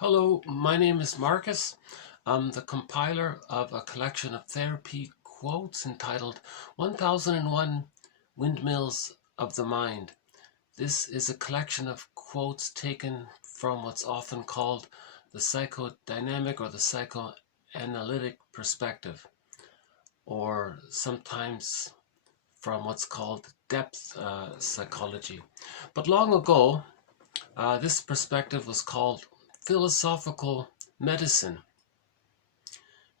Hello, my name is Marcus. I'm the compiler of a collection of therapy quotes entitled 1001 Windmills of the Mind. This is a collection of quotes taken from what's often called the psychodynamic or the psychoanalytic perspective, or sometimes from what's called depth psychology. But long ago, this perspective was called philosophical medicine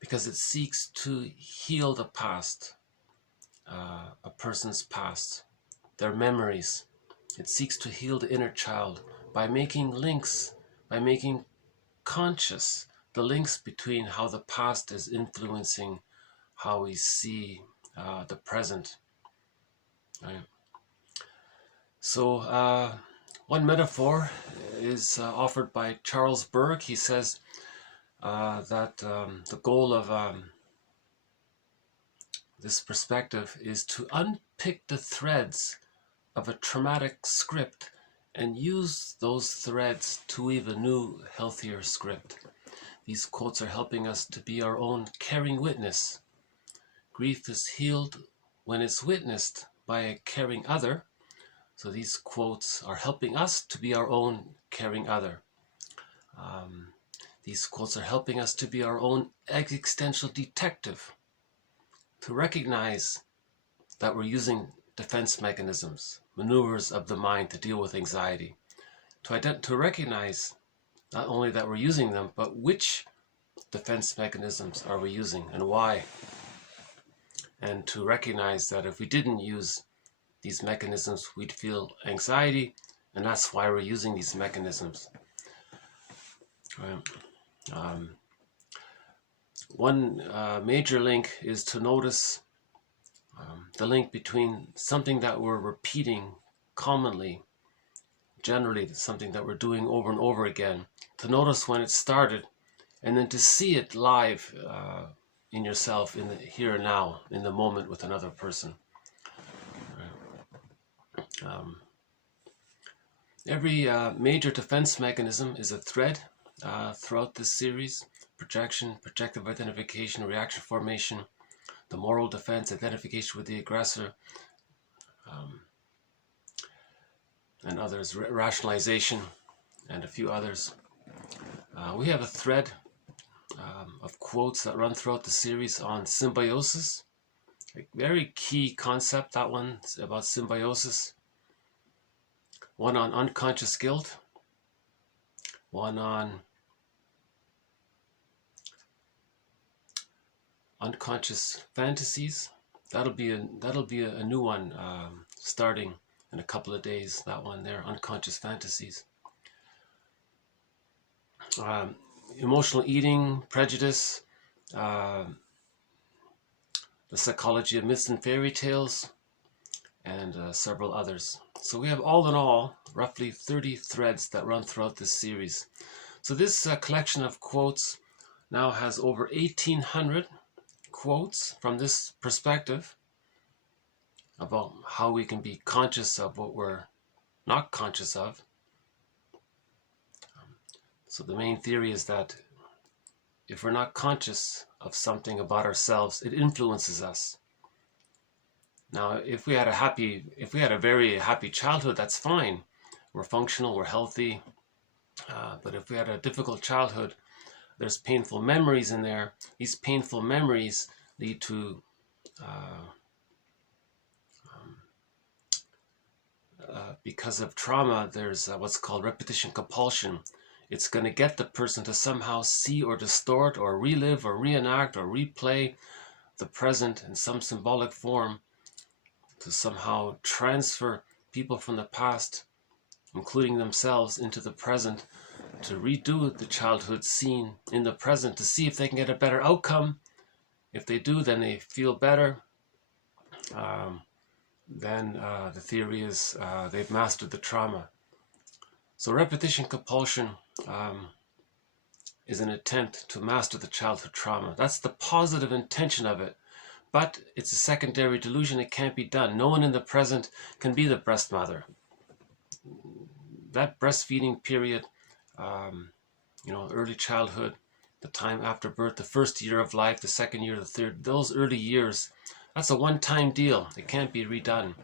because it seeks to heal the past, a person's past, their memories. It seeks to heal the inner child by making links, by making conscious the links between how the past is influencing how we see the present. Right? So one metaphor is offered by Charles Berg. He says that the goal of this perspective is to unpick the threads of a traumatic script and use those threads to weave a new, healthier script. These quotes are helping us to be our own caring witness. Grief is healed when it's witnessed by a caring other. So these quotes are helping us to be our own caring other. These quotes are helping us to be our own existential detective, to recognize that we're using defense mechanisms, maneuvers of the mind to deal with anxiety, to recognize not only that we're using them, but which defense mechanisms are we using and why, and to recognize that if we didn't use these mechanisms, we'd feel anxiety, and that's why we're using these mechanisms. One major link is to notice the link between something that we're repeating commonly, generally something that we're doing over and over again, to notice when it started, and then to see it live in yourself, in the here and now, in the moment with another person. Every major defense mechanism is a thread throughout this series: projection, projective identification, reaction formation, the moral defense, identification with the aggressor, and others, rationalization, and a few others. We have a thread of quotes that run throughout the series on symbiosis. A very key concept, that one, about symbiosis. One on unconscious guilt, one on unconscious fantasies. That'll be a new one starting in a couple of days. That one there, unconscious fantasies. Emotional eating, prejudice, the psychology of myths and fairy tales, and several others. So we have, all in all, roughly 30 threads that run throughout this series. So this collection of quotes now has over 1,800 quotes from this perspective about how we can be conscious of what we're not conscious of. So the main theory is that if we're not conscious of something about ourselves, it influences us. Now, if we had a very happy childhood, that's fine. We're functional, we're healthy. But if we had a difficult childhood, there's painful memories in there. These painful memories lead to because of trauma, there's what's called repetition compulsion. It's going to get the person to somehow see or distort or relive or reenact or replay the present in some symbolic form, to somehow transfer people from the past, including themselves, into the present, to redo the childhood scene in the present to see if they can get a better outcome. If they do, then they feel better. Then the theory is they've mastered the trauma. So repetition compulsion is an attempt to master the childhood trauma. That's the positive intention of it. But it's a secondary delusion. It can't be done. No one in the present can be the breast mother. That breastfeeding period you know, early childhood, the time after birth, the first year of life, the second year, the third, those early years, that's a one-time deal. It can't be redone.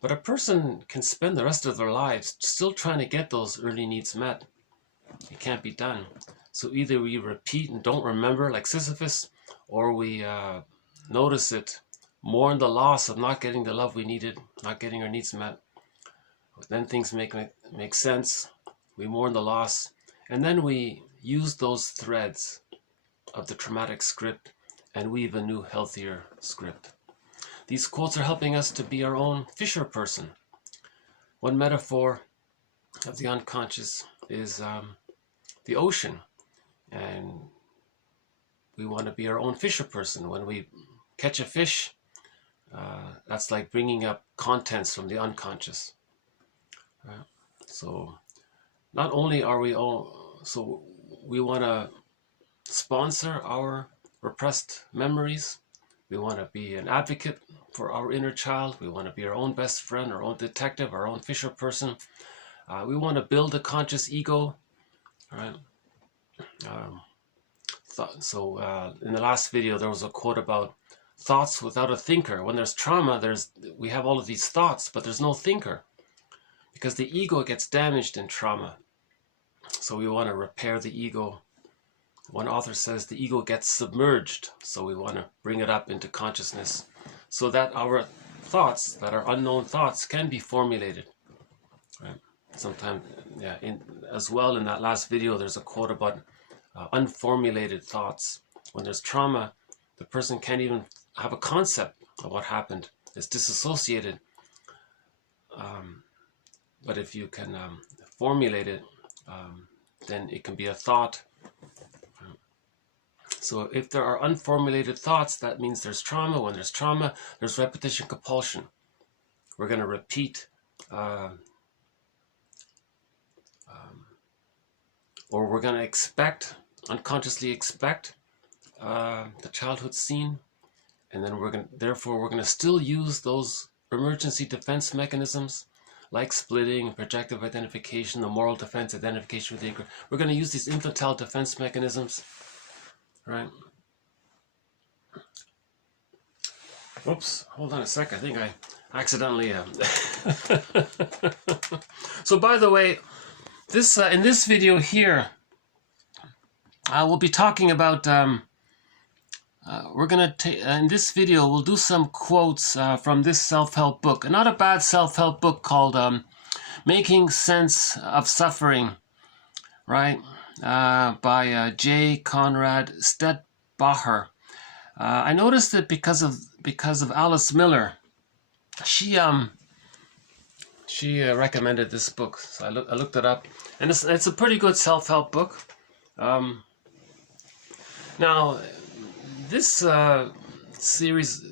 But a person can spend the rest of their lives still trying to get those early needs met. It can't be done. So either we repeat and don't remember like Sisyphus, or we notice it, mourn the loss of not getting the love we needed, not getting our needs met. Then things make sense. We mourn the loss, and then we use those threads of the traumatic script and weave a new, healthier script. These quotes are helping us to be our own fisher person. One metaphor of the unconscious is the ocean, and we want to be our own fisher person. When we catch a fish, that's like bringing up contents from the unconscious. So not only are we all, so we want to sponsor our repressed memories. We want to be an advocate for our inner child. We want to be our own best friend, our own detective, our own fisher person. We want to build a conscious ego. Right? In the last video, there was a quote about thoughts without a thinker. When there's trauma, we have all of these thoughts, but there's no thinker, because the ego gets damaged in trauma. So we want to repair the ego. One author says the ego gets submerged, so we want to bring it up into consciousness so that our thoughts, that our unknown thoughts, can be formulated. Right? Sometimes, as well in that last video, there's a quote about unformulated thoughts. When there's trauma, the person can't even have a concept of what happened. It's disassociated. But if you can formulate it, then it can be a thought. So if there are unformulated thoughts, that means there's trauma. When there's trauma, there's repetition compulsion. We're going to repeat, or we're going to unconsciously expect the childhood scene, and then therefore we're going to still use those emergency defense mechanisms like splitting, projective identification, the moral defense, identification with the aggressor. We're going to use these infantile defense mechanisms. Right. Whoops, hold on a sec. I think I accidentally... So by the way, this in this video here, we'll be talking about... we're going to in this video, we'll do some quotes from this self-help book. Not a bad self-help book called Making Sense of Suffering, right? By J. Conrad Steadbacher. I noticed it because of Alice Miller. She recommended this book, so I looked it up, and it's a pretty good self-help book. Now, this series,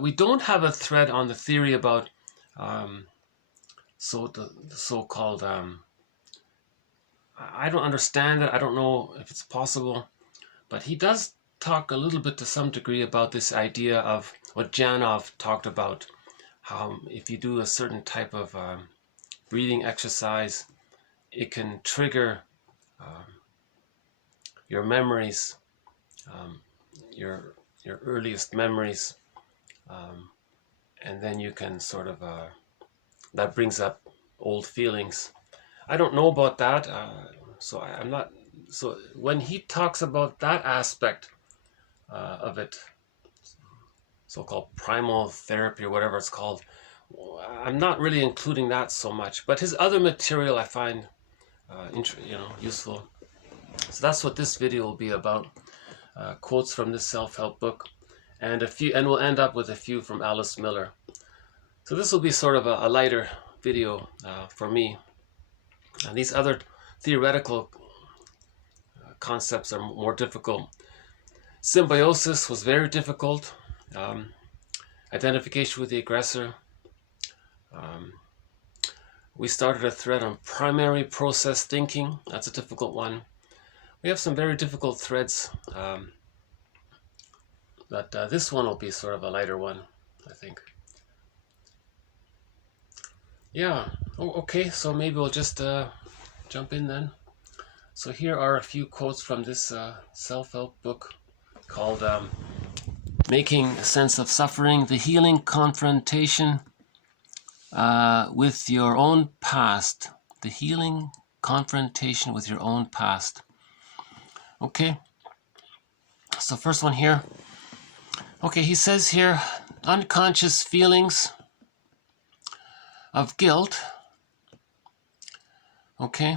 we don't have a thread on the theory about the so-called. I don't understand it. I don't know if it's possible, but he does talk a little bit to some degree about this idea of what Janov talked about, how if you do a certain type of breathing exercise, it can trigger your memories, your earliest memories, and then you can sort of, that brings up old feelings. I don't know about that, so I'm not. So when he talks about that aspect of it, so-called primal therapy or whatever it's called, I'm not really including that so much. But his other material I find, useful. So that's what this video will be about: quotes from this self-help book, and we'll end up with a few from Alice Miller. So this will be sort of a lighter video for me. And these other theoretical concepts are more difficult. Symbiosis was very difficult. Identification with the aggressor. We started a thread on primary process thinking. That's a difficult one. We have some very difficult threads. But this one will be sort of a lighter one, I think. Yeah. Oh, okay, so maybe we'll just jump in then. So here are a few quotes from this self-help book called Making Sense of Suffering, the Healing Confrontation with Your Own Past. The Healing Confrontation with Your Own Past. Okay, so first one here. Okay, he says here, unconscious feelings of guilt, okay,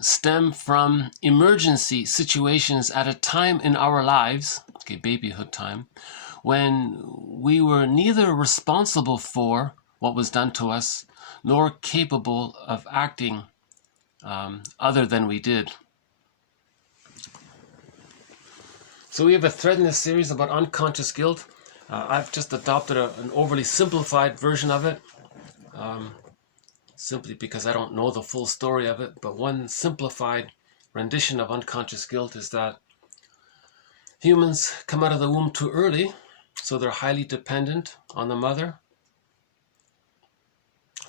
stem from emergency situations at a time in our lives, okay, babyhood time, when we were neither responsible for what was done to us nor capable of acting other than we did. So we have a thread in this series about unconscious guilt. I've just adopted an overly simplified version of it, simply because I don't know the full story of it. But one simplified rendition of unconscious guilt is that humans come out of the womb too early, so they're highly dependent on the mother.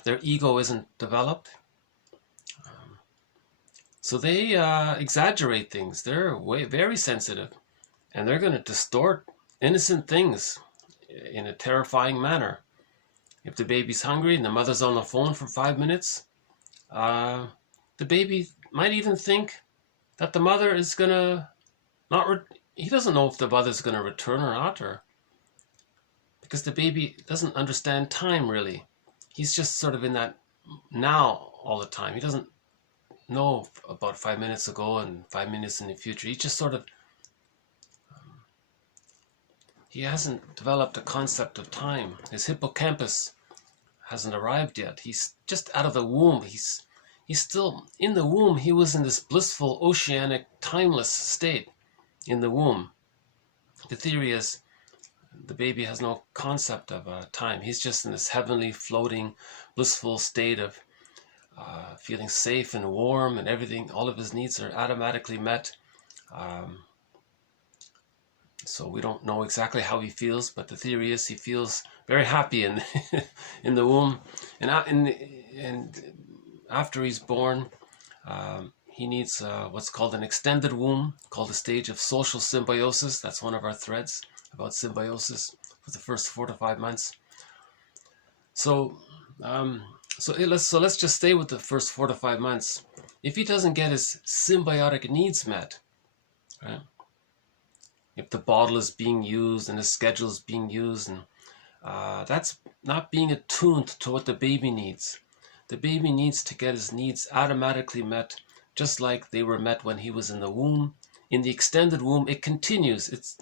Their ego isn't developed. So they exaggerate things. They're very sensitive. And they're going to distort innocent things in a terrifying manner. If the baby's hungry and the mother's on the phone for 5 minutes, the baby might even think that the mother is going to he doesn't know if the mother's going to return or not, because the baby doesn't understand time really. He's just sort of in that now all the time. He doesn't know about 5 minutes ago and 5 minutes in the future. He's just sort of he hasn't developed a concept of time. His hippocampus hasn't arrived yet. He's just out of the womb. He's still in the womb. He was in this blissful, oceanic, timeless state in the womb. The theory is the baby has no concept of time. He's just in this heavenly, floating, blissful state of feeling safe and warm, and everything. All of his needs are automatically met. So we don't know exactly how he feels, but the theory is he feels very happy in in the womb, and after he's born, he needs what's called an extended womb, called the stage of social symbiosis. That's one of our threads about symbiosis for the first 4 to 5 months. So let's just stay with the first 4 to 5 months. If he doesn't get his symbiotic needs met, right? If the bottle is being used and the schedule is being used, and that's not being attuned to what the baby needs. The baby needs to get his needs automatically met, just like they were met when he was in the womb. In the extended womb, it continues.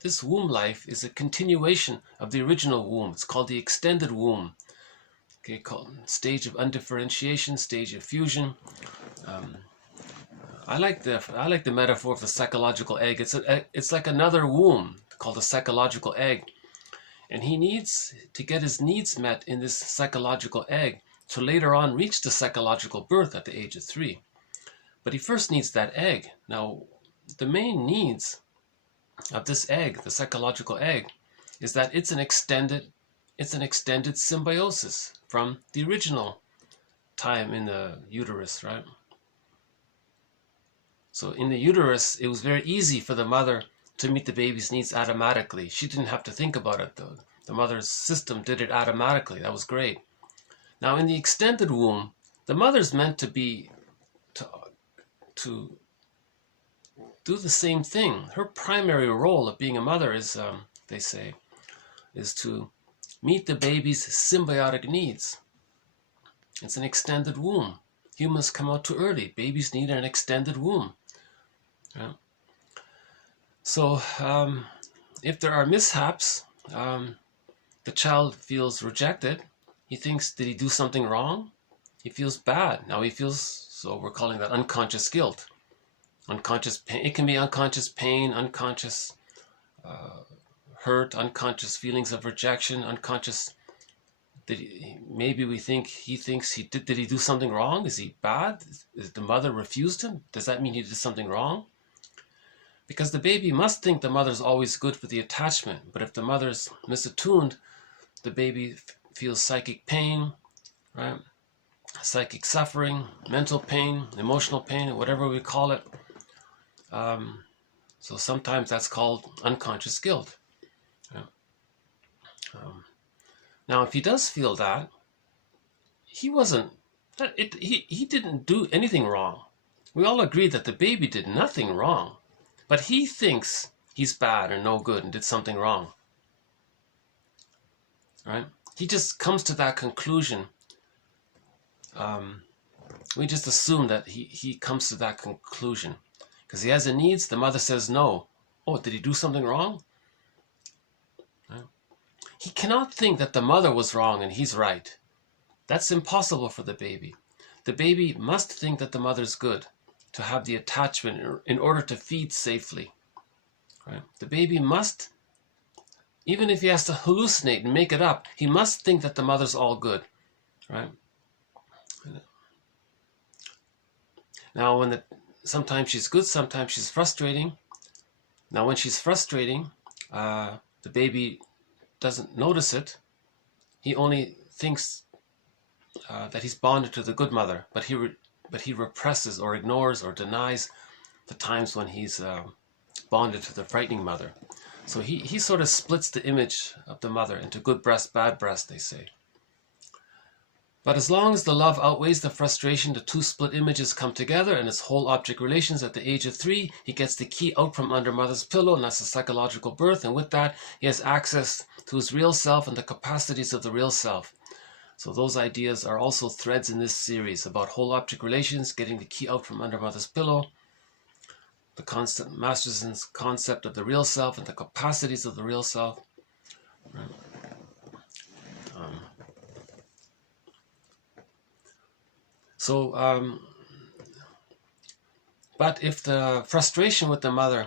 This womb life is a continuation of the original womb. It's called the extended womb. Okay, called stage of undifferentiation, stage of fusion. I like the metaphor of the psychological egg. It's like another womb called a psychological egg, and he needs to get his needs met in this psychological egg to later on reach the psychological birth at the age of 3. But he first needs that egg. Now, the main needs of this egg, the psychological egg, is that it's an extended symbiosis from the original time in the uterus, right? So in the uterus, it was very easy for the mother to meet the baby's needs automatically. She didn't have to think about it, though. The mother's system did it automatically. That was great. Now in the extended womb, the mother's meant to be to do the same thing. Her primary role of being a mother is, they say, is to meet the baby's symbiotic needs. It's an extended womb. Humans come out too early. Babies need an extended womb. Yeah. So if there are mishaps, the child feels rejected. He thinks, did he do something wrong? He feels bad. Now he feels, so we're calling that unconscious guilt. Unconscious pain. It can be unconscious pain, unconscious hurt, unconscious feelings of rejection, unconscious. Maybe he thinks he did. Did he do something wrong? Is he bad? Is the mother refused him? Does that mean he did something wrong? Because the baby must think the mother's always good for the attachment. But if the mother's misattuned, the baby feels psychic pain, right? psychic suffering, mental pain, emotional pain, whatever we call it. So sometimes that's called unconscious guilt. Yeah. Now, if he does feel that, he didn't do anything wrong. We all agree that the baby did nothing wrong, but he thinks he's bad or no good and did something wrong. Right? He just comes to that conclusion. We just assume that he comes to that conclusion because he has a needs. The mother says no. Oh, did he do something wrong? Right? He cannot think that the mother was wrong and he's right. That's impossible for the baby. The baby must think that the mother's good to have the attachment in order to feed safely. Right? The baby must, even if he has to hallucinate and make it up, he must think that the mother's all good. Right? Now, sometimes she's good, sometimes she's frustrating. Now, when she's frustrating, the baby doesn't notice it. He only thinks that he's bonded to the good mother, but he represses or ignores or denies the times when he's bonded to the frightening mother. So he sort of splits the image of the mother into good breast, bad breast, they say. But as long as the love outweighs the frustration, the two split images come together and it's whole object relations. At the age of 3, he gets the key out from under mother's pillow, and that's a psychological birth. And with that, he has access to his real self and the capacities of the real self. So those ideas are also threads in this series about whole object relations, getting the key out from under mother's pillow, the Masochism's concept of the real self and the capacities of the real self. Right. But if the frustration with the mother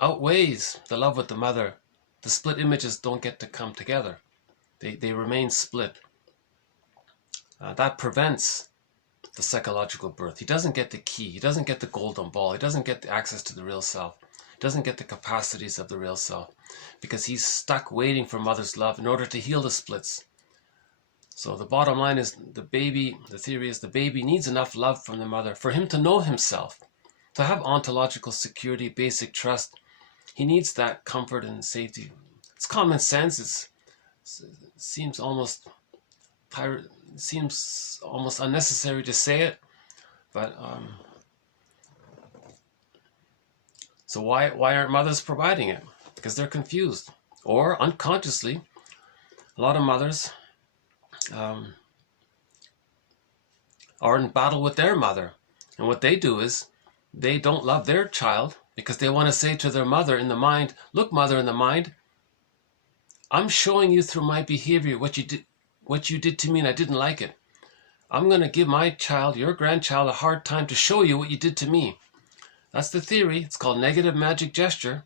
outweighs the love with the mother, the split images don't get to come together. They remain split. That prevents the psychological birth. He doesn't get the key. He doesn't get the golden ball. He doesn't get the access to the real self. He doesn't get the capacities of the real self because he's stuck waiting for mother's love in order to heal the splits. So the bottom line is the theory is the baby needs enough love from the mother for him to know himself, to have ontological security, basic trust. He needs that comfort and safety. It's common sense. It seems almost unnecessary to say it, but so why aren't mothers providing it? Because they're confused, or unconsciously, a lot of mothers are in battle with their mother, and what they do is they don't love their child because they want to say to their mother in the mind, "Look, mother in the mind, I'm showing you through my behavior what you did to me, and I didn't like it. I'm going to give my child, your grandchild, a hard time to show you what you did to me." That's the theory. It's called negative magic gesture.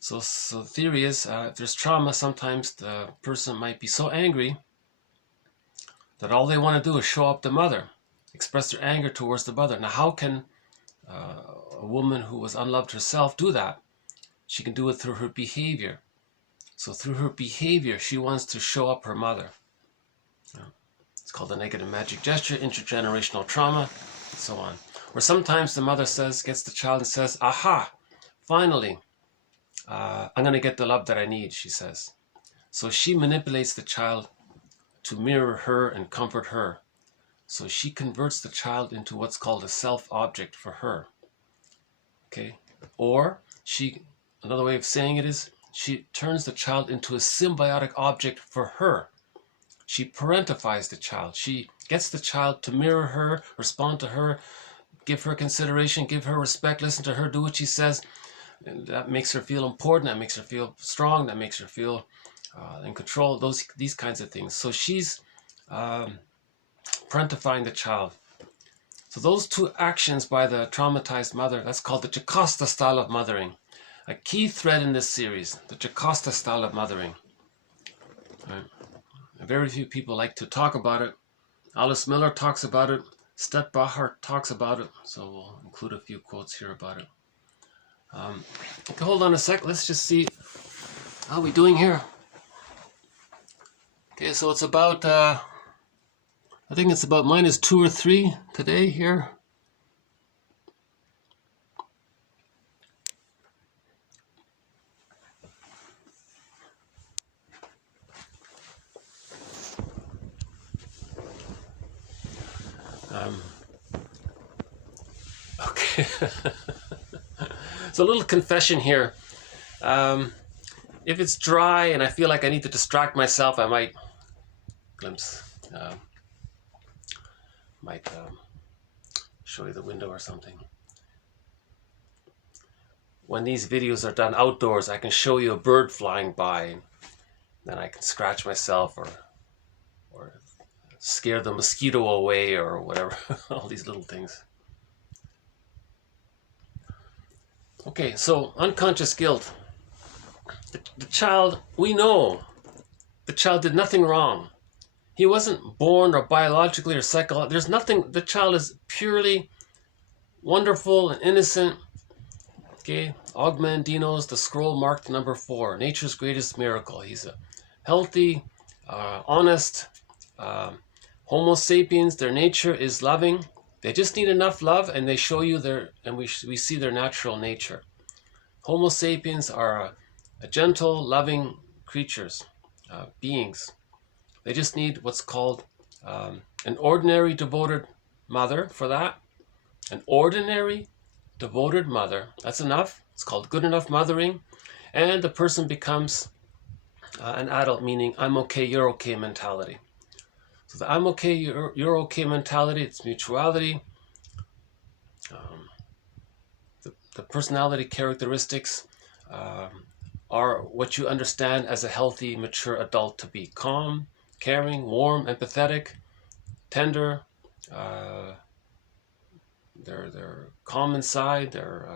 So the theory is if there's trauma, sometimes the person might be so angry that all they want to do is show up the mother, express their anger towards the mother. Now, how can a woman who was unloved herself do that? She can do it through her behavior. So through her behavior, she wants to show up her mother. It's called the negative magic gesture, intergenerational trauma, and so on. Or sometimes the mother gets the child and says, "Aha, finally, I'm going to get the love that I need," she says. So she manipulates the child to mirror her and comfort her. So she converts the child into what's called a self-object for her. Okay? Or another way of saying it is, she turns the child into a symbiotic object for her. She parentifies the child. She gets the child to mirror her, respond to her, give her consideration, give her respect, listen to her, do what she says. And that makes her feel important. That makes her feel strong. That makes her feel in control. These kinds of things. So she's parentifying the child. So those two actions by the traumatized mother, that's called the Jocasta style of mothering. A key thread in this series, the Jocasta style of mothering. Right. Very few people like to talk about it. Alice Miller talks about it. Stet Bahar talks about it. So we'll include a few quotes here about it. Okay, hold on a sec. Let's just see how we doing here. Okay, so it's about I think it's about -2 or 3 today here. Okay. So a little confession here. If it's dry and I feel like I need to distract myself, I might show you the window or something. When these videos are done outdoors, I can show you a bird flying by, and then I can scratch myself or scare the mosquito away or whatever. All these little things. Okay, so unconscious guilt. The child, we know the child did nothing wrong. He wasn't born or biologically or psychologically. There's nothing. The child is purely wonderful and innocent. Okay, Ogmandino's The Scroll marked number 4, nature's greatest miracle. He's a healthy, honest Homo sapiens. Their nature is loving. They just need enough love, and they show you we see their natural nature. Homo sapiens are a gentle, loving creatures, beings. They just need what's called an ordinary devoted mother for that. An ordinary devoted mother. That's enough. It's called good enough mothering. And the person becomes an adult, meaning I'm okay, you're okay mentality. So the I'm okay, you're okay mentality, it's mutuality. The personality characteristics are what you understand as a healthy, mature adult to be: calm, caring, warm, empathetic, tender. They're calm inside. They're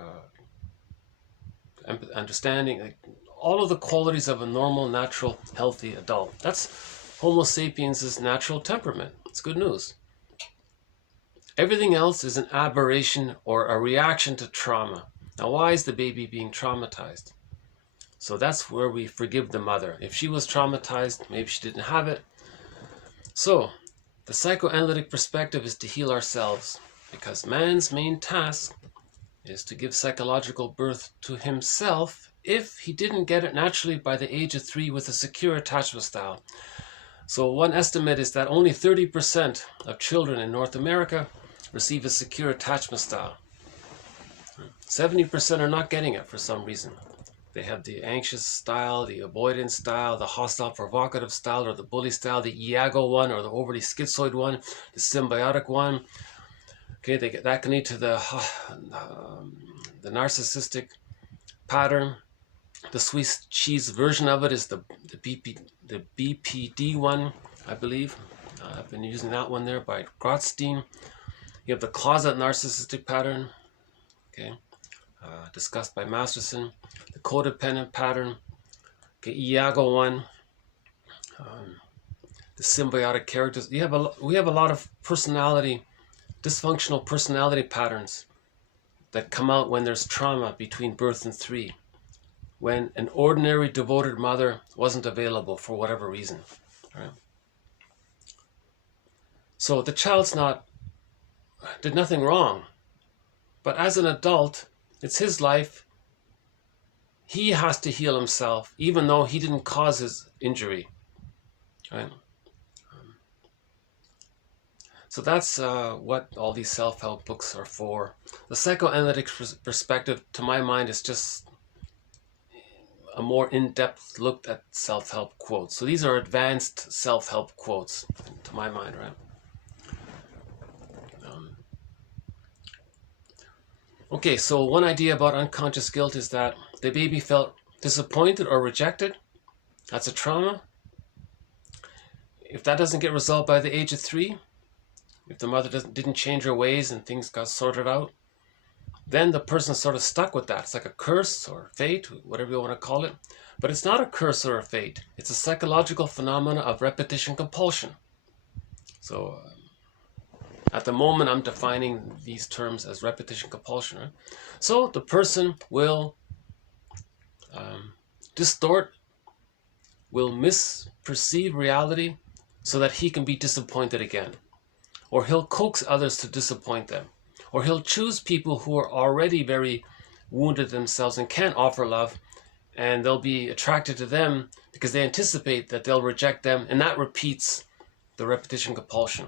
understanding. Like, all of the qualities of a normal, natural, healthy adult. That's Homo sapiens' natural temperament. It's good news. Everything else is an aberration or a reaction to trauma. Now, why is the baby being traumatized? So that's where we forgive the mother. If she was traumatized, maybe she didn't have it. So the psychoanalytic perspective is to heal ourselves, because man's main task is to give psychological birth to himself if he didn't get it naturally by the age of 3 with a secure attachment style. So one estimate is that only 30% of children in North America receive a secure attachment style. 70% are not getting it for some reason. They have the anxious style, the avoidant style, the hostile provocative style, or the bully style, the Iago one, or the overly schizoid one, the symbiotic one. Okay, that can lead to the narcissistic pattern. The Swiss cheese version of it is the BPD one, I believe. I've been using that one there by Grotstein. You have the closet narcissistic pattern, okay, discussed by Masterson. The codependent pattern, okay, Iago one. The symbiotic characters. We have a lot of dysfunctional personality patterns that come out when there's trauma between birth and 3, when an ordinary devoted mother wasn't available for whatever reason. Right? So the child's did nothing wrong, but as an adult, it's his life. He has to heal himself, even though he didn't cause his injury. Right? So that's what all these self-help books are for. The psychoanalytic perspective, to my mind, is just a more in-depth look at self-help quotes. So these are advanced self-help quotes, to my mind, right? Okay, so one idea about unconscious guilt is that the baby felt disappointed or rejected. That's a trauma. If that doesn't get resolved by the age of 3, if the mother didn't change her ways and things got sorted out, then the person's sort of stuck with that. It's like a curse or fate, whatever you want to call it. But it's not a curse or a fate. It's a psychological phenomena of repetition compulsion. So at the moment, I'm defining these terms as repetition compulsion. Right? So the person will distort, will misperceive reality so that he can be disappointed again. or he'll coax others to disappoint them, or he'll choose people who are already very wounded themselves and can't offer love, and they'll be attracted to them because they anticipate that they'll reject them, and that repeats the repetition compulsion.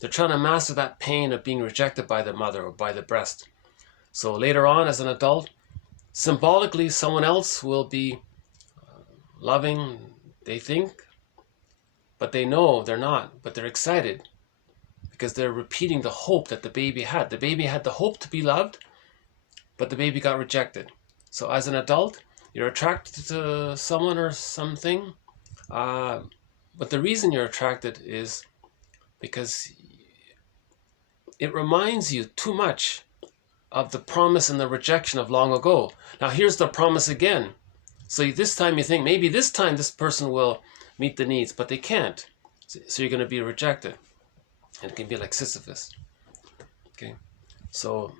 They're trying to master that pain of being rejected by the mother or by the breast. So later on, as an adult, symbolically, someone else will be loving, they think, but they know they're not, but they're excited because they're repeating the hope that the baby had. The baby had the hope to be loved, but the baby got rejected. So as an adult, you're attracted to someone or something, but the reason you're attracted is because it reminds you too much of the promise and the rejection of long ago. Now here's the promise again. So this time you think, maybe this time this person will meet the needs, but they can't. So you're going to be rejected. And it can be like Sisyphus. Okay. So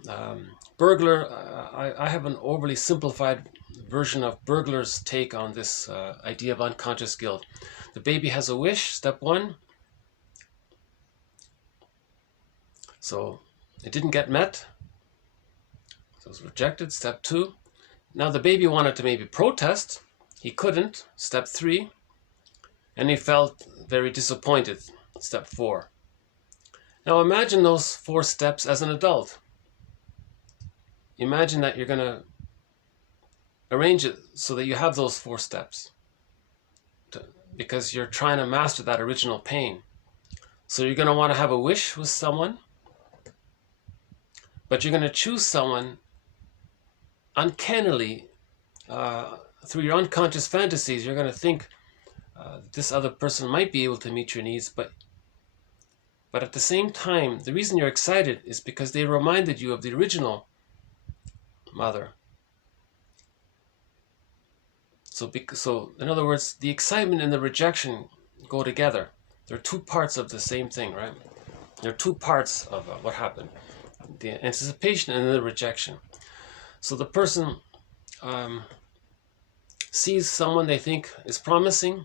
burglar, I have an overly simplified version of burglar's take on this idea of unconscious guilt. The baby has a wish, step one. So it didn't get met. So it was rejected, step two. Now the baby wanted to maybe protest. He couldn't, step three. And he felt very disappointed, step four. Now imagine those 4 steps as an adult. Imagine that you're going to arrange it so that you have those 4 steps, because you're trying to master that original pain. So you're going to want to have a wish with someone, but you're going to choose someone uncannily, through your unconscious fantasies. You're going to think this other person might be able to meet your needs, but at the same time, the reason you're excited is because they reminded you of the original mother. So in other words, the excitement and the rejection go together. They're 2 parts of the same thing, right? They're 2 parts of what happened. The anticipation and the rejection. So the person sees someone they think is promising.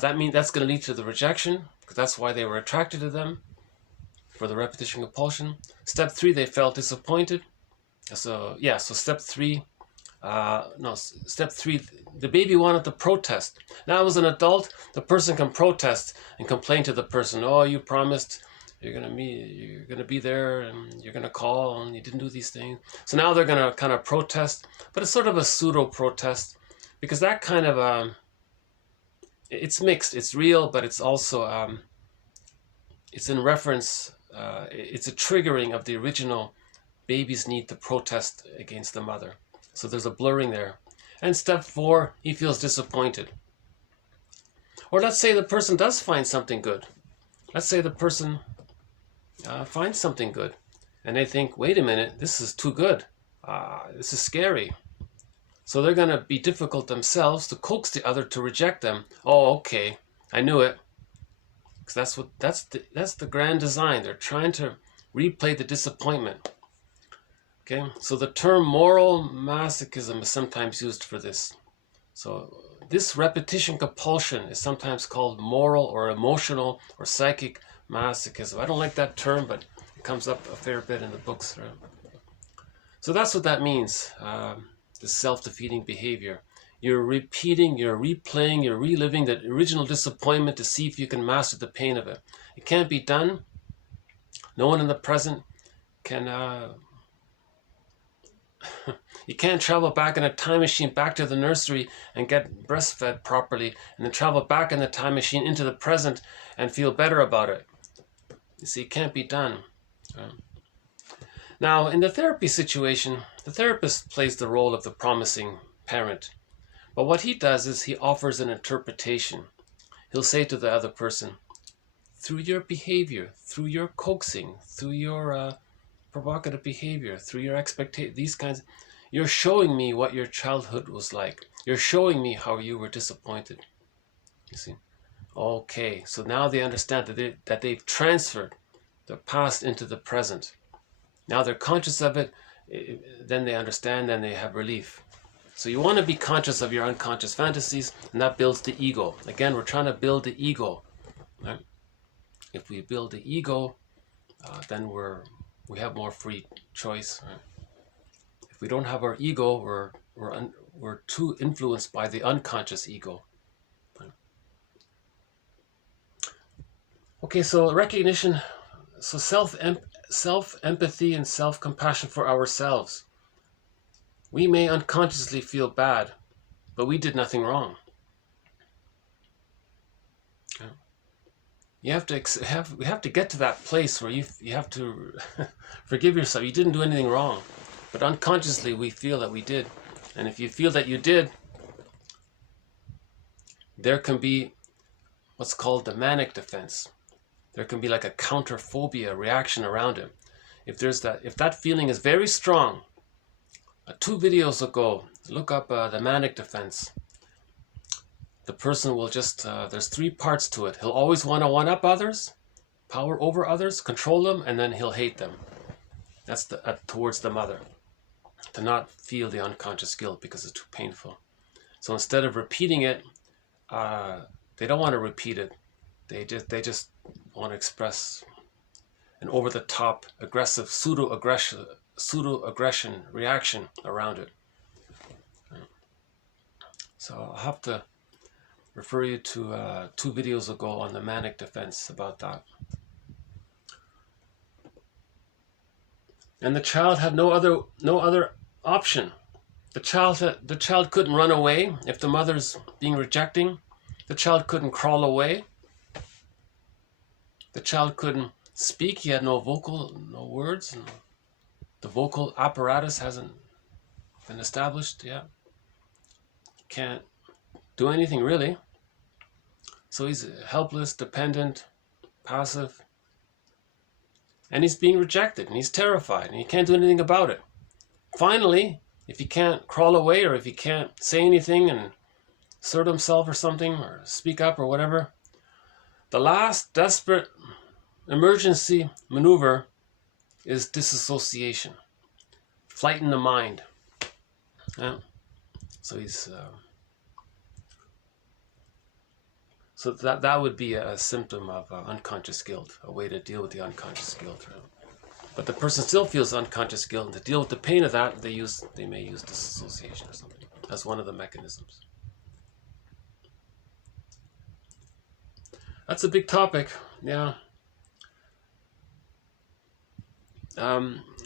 That means that's going to lead to the rejection, because that's why they were attracted to them, for the repetition compulsion. Step 3, they felt disappointed. So step 3, step 3, the baby wanted to protest. Now as an adult, the person can protest and complain to the person, oh, you promised you're going to be there, and you're going to call, and you didn't do these things. So now they're going to kind of protest, but it's sort of a pseudo protest, because that kind of it's mixed. It's real, but it's also it's in reference. It's a triggering of the original baby's need to protest against the mother. So there's a blurring there. And step 4, he feels disappointed. Or let's say the person does find something good. Let's say the person finds something good, and they think, wait a minute, this is too good. This is scary. So they're going to be difficult themselves to coax the other to reject them. Oh, okay, I knew it. Because that's the grand design. They're trying to replay the disappointment. Okay, so the term moral masochism is sometimes used for this. So this repetition compulsion is sometimes called moral or emotional or psychic masochism. I don't like that term, but it comes up a fair bit in the books. Right? So that's what that means. The self-defeating behavior. You're repeating, you're replaying, you're reliving the original disappointment to see if you can master the pain of it. It can't be done. No one in the present can... you can't travel back in a time machine back to the nursery and get breastfed properly, and then travel back in the time machine into the present and feel better about it. You see, it can't be done. Now, in the therapy situation, the therapist plays the role of the promising parent. But what he does is he offers an interpretation. He'll say to the other person, through your behavior, through your coaxing, through your provocative behavior, through your expectation, these kinds, you're showing me what your childhood was like. You're showing me how you were disappointed. You see? Okay, so now they understand that they've transferred the past into the present. Now they're conscious of it, then they understand, then they have relief. So you want to be conscious of your unconscious fantasies, and that builds the ego. Again, we're trying to build the ego. Right? If we build the ego, then we have more free choice. Right? If we don't have our ego, we're too influenced by the unconscious ego. Right? Okay, so recognition, so self-empathy and self-compassion for ourselves. We may unconsciously feel bad, but we did nothing wrong. You have to get to that place where you have to forgive yourself. You didn't do anything wrong, but unconsciously we feel that we did. And if you feel that you did, there can be what's called the manic defense. There can be like a counterphobia reaction around it. If that feeling is very strong, 2 videos ago, look up the manic defense. The person will just, there's 3 parts to it. He'll always want to one-up others, power over others, control them, and then he'll hate them. That's towards the mother. To not feel the unconscious guilt because it's too painful. So instead of repeating it, they don't want to repeat it. They just want to express an over-the-top, aggressive, pseudo-aggression reaction around it. So I'll have to refer you to 2 videos ago on the manic defense about that. And the child had no other option. The child couldn't run away if the mother's being rejecting. The child couldn't crawl away. The child couldn't speak. He had no words. The vocal apparatus hasn't been established yet. Can't do anything really. So he's helpless, dependent, passive. And he's being rejected, and he's terrified, and he can't do anything about it. Finally, if he can't crawl away, or if he can't say anything and assert himself or something, or speak up or whatever, the last desperate emergency maneuver is disassociation. Flight in the mind. Yeah. So he's... So that would be a symptom of unconscious guilt, a way to deal with the unconscious guilt. Right? But the person still feels unconscious guilt, and to deal with the pain of that, they may use disassociation or something. That's one of the mechanisms. That's a big topic, yeah.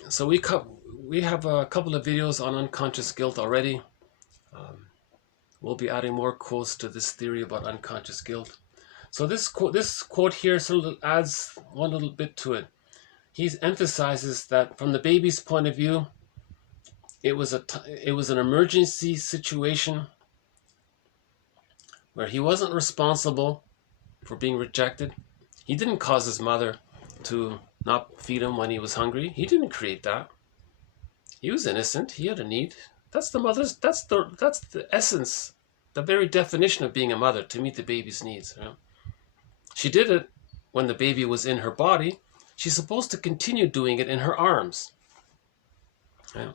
So we have a couple of videos on unconscious guilt already. We'll be adding more quotes to this theory about unconscious guilt. So this quote here sort of adds one little bit to it. He emphasizes that from the baby's point of view, it was an emergency situation where he wasn't responsible for being rejected. He didn't cause his mother to not feed him when he was hungry. He didn't create that. He was innocent. He had a need. That's the essence, the very definition of being a mother, to meet the baby's needs. Right? She did it when the baby was in her body. She's supposed to continue doing it in her arms. Right?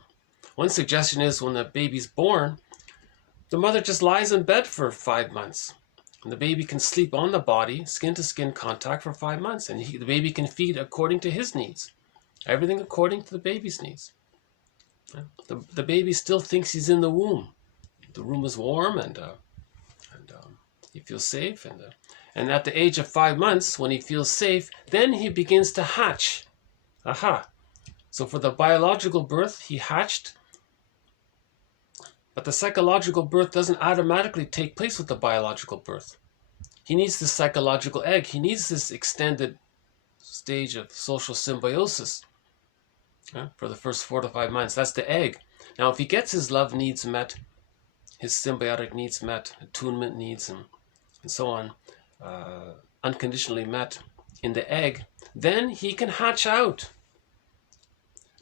One suggestion is when the baby's born, the mother just lies in bed for 5 months. And the baby can sleep on the body, skin-to-skin contact for 5 months. And the baby can feed according to his needs. Everything according to the baby's needs. The baby still thinks he's in the womb. The room is warm and he feels safe. And at the age of 5 months, when he feels safe, then he begins to hatch. Aha. So for the biological birth, he hatched. But the psychological birth doesn't automatically take place with the biological birth. He needs this psychological egg. He needs this extended stage of social symbiosis. For the first 4 to 5 months. That's the egg. Now, if he gets his love needs met, his symbiotic needs met, attunement needs, and so on, unconditionally met in the egg, then he can hatch out.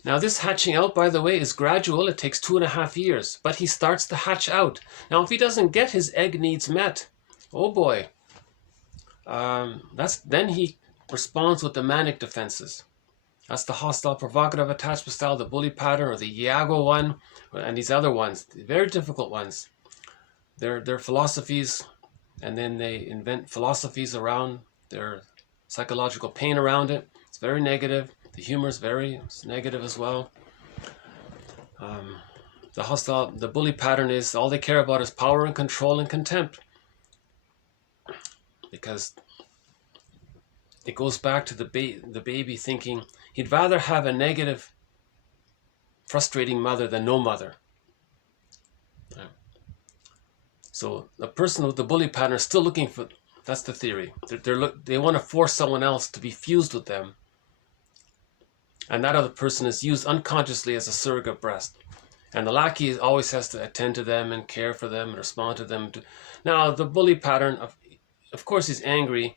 Now, this hatching out, by the way, is gradual. It takes 2.5 years, but he starts to hatch out. Now, if he doesn't get his egg needs met, oh boy, then he responds with the manic defenses. That's the hostile, provocative attachment style, the bully pattern, or the Iago one, and these other ones, very difficult ones. They're philosophies, and then they invent philosophies around their psychological pain around it. It's very negative. The humor is negative as well. The bully pattern is all they care about is power and control and contempt. Because it goes back to the baby thinking he'd rather have a negative, frustrating mother than no mother. So the person with the bully pattern is still looking for, that's the theory. They want to force someone else to be fused with them. And that other person is used unconsciously as a surrogate breast. And the lackey always has to attend to them and care for them and respond to them. Now, the bully pattern, of course, he's angry,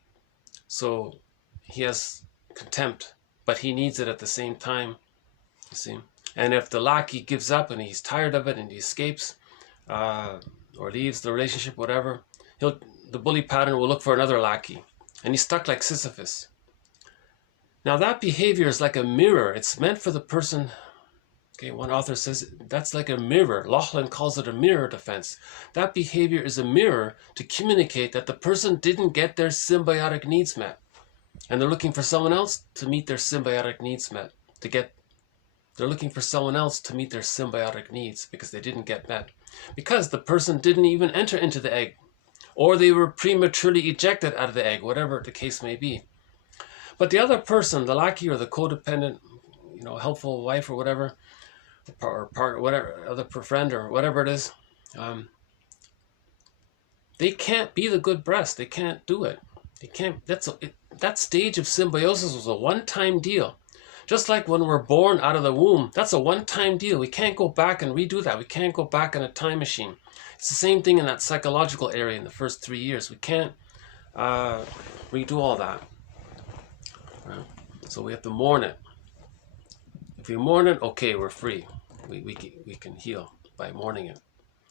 so he has contempt, but he needs it at the same time, you see. And if the lackey gives up and he's tired of it and he escapes or leaves the relationship, whatever, the bully pattern will look for another lackey. And he's stuck like Sisyphus. Now, that behavior is like a mirror. It's meant for the person. Okay, one author says that's like a mirror. Laughlin calls it a mirror defense. That behavior is a mirror to communicate that the person didn't get their symbiotic needs met. And they're looking for someone else to meet their symbiotic needs met. They're looking for someone else to meet their symbiotic needs because they didn't get met. Because the person didn't even enter into the egg. Or they were prematurely ejected out of the egg, whatever the case may be. But the other person, the lackey or the codependent, helpful wife or whatever, or partner, whatever, other friend or whatever it is, they can't be the good breast. They can't do it. They can't. That stage of symbiosis was a one-time deal. Just like when we're born out of the womb, that's a one-time deal. We can't go back and redo that. We can't go back in a time machine. It's the same thing in that psychological area in the first 3 years. We can't redo all that. Right? So we have to mourn it. If we mourn it, okay, we're free. We can heal by mourning it.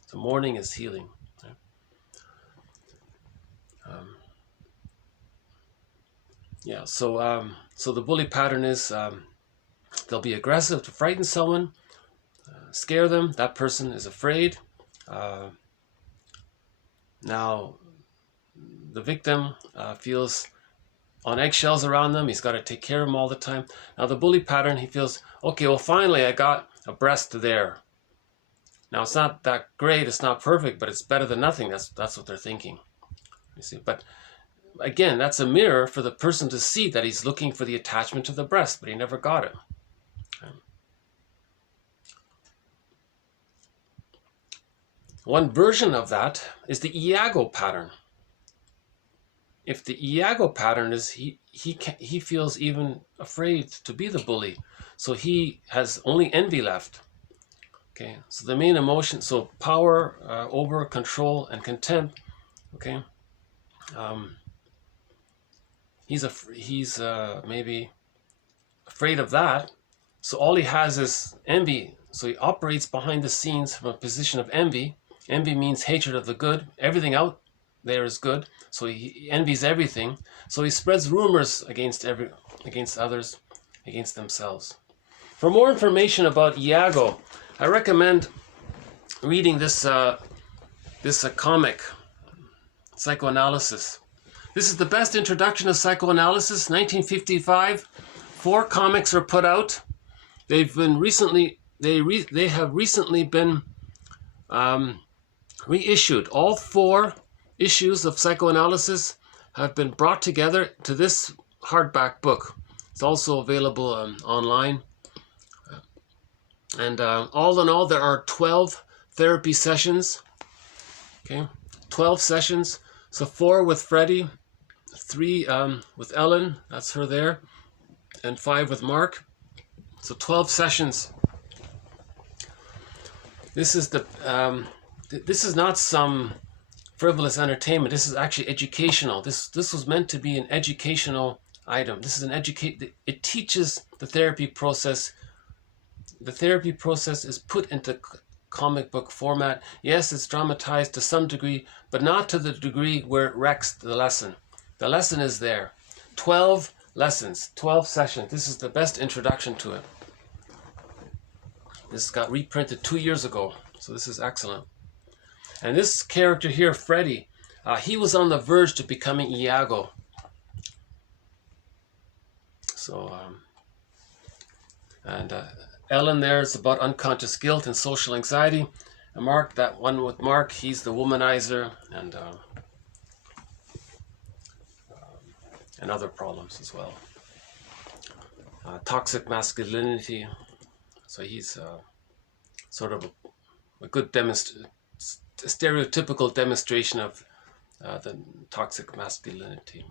So mourning is healing. Right? So the bully pattern is they'll be aggressive to frighten someone, scare them. That person is afraid. Now, the victim feels on eggshells around them. He's got to take care of them all the time. Now, the bully pattern, he feels, okay, well, finally, I got a breast there. Now, it's not that great. It's not perfect, but it's better than nothing. That's what they're thinking. You see, but again, that's a mirror for the person to see that he's looking for the attachment to the breast, but he never got it. One version of that is the Iago pattern. If the Iago pattern is he feels even afraid to be the bully, so he has only envy left. Okay, so the main emotion, so power over control and contempt. Okay, he's maybe afraid of that, so all he has is envy. So he operates behind the scenes from a position of envy. Envy means hatred of the good. Everything out there is good. So he envies everything. So he spreads rumors against others, against themselves. For more information about Iago, I recommend reading this comic, Psychoanalysis. This is the best introduction of psychoanalysis. 1955. 4 comics are put out. They have recently been reissued. All 4 issues of psychoanalysis have been brought together to this hardback book. It's also available online. And all in all, there are 12 therapy sessions. Okay, 12 sessions. So 4 with Freddie, 3 with Ellen, that's her there, and 5 with Mark. So 12 sessions. This is this is not some frivolous entertainment. This is actually educational. This was meant to be an educational item. This is it teaches the therapy process. The therapy process is put into comic book format. Yes, it's dramatized to some degree, but not to the degree where it wrecks the lesson. The lesson is there. 12 lessons, 12 sessions. This is the best introduction to it. This got reprinted 2 years ago, so this is excellent. And this character here, Freddie, he was on the verge to becoming Iago. So, Ellen there is about unconscious guilt and social anxiety. And Mark, that one with Mark, he's the womanizer and other problems as well. Toxic masculinity. So he's sort of a good stereotypical demonstration of the toxic masculinity.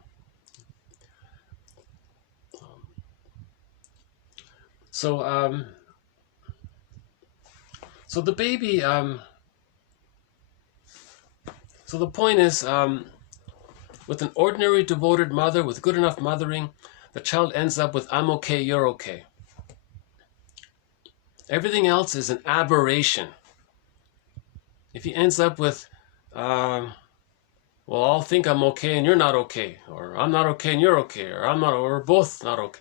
So the baby. So the point is, with an ordinary devoted mother with good enough mothering, the child ends up with "I'm okay, you're okay." Everything else is an aberration. If he ends up with, well, I'll think I'm okay and you're not okay, or I'm not okay and you're okay, or we're both not okay.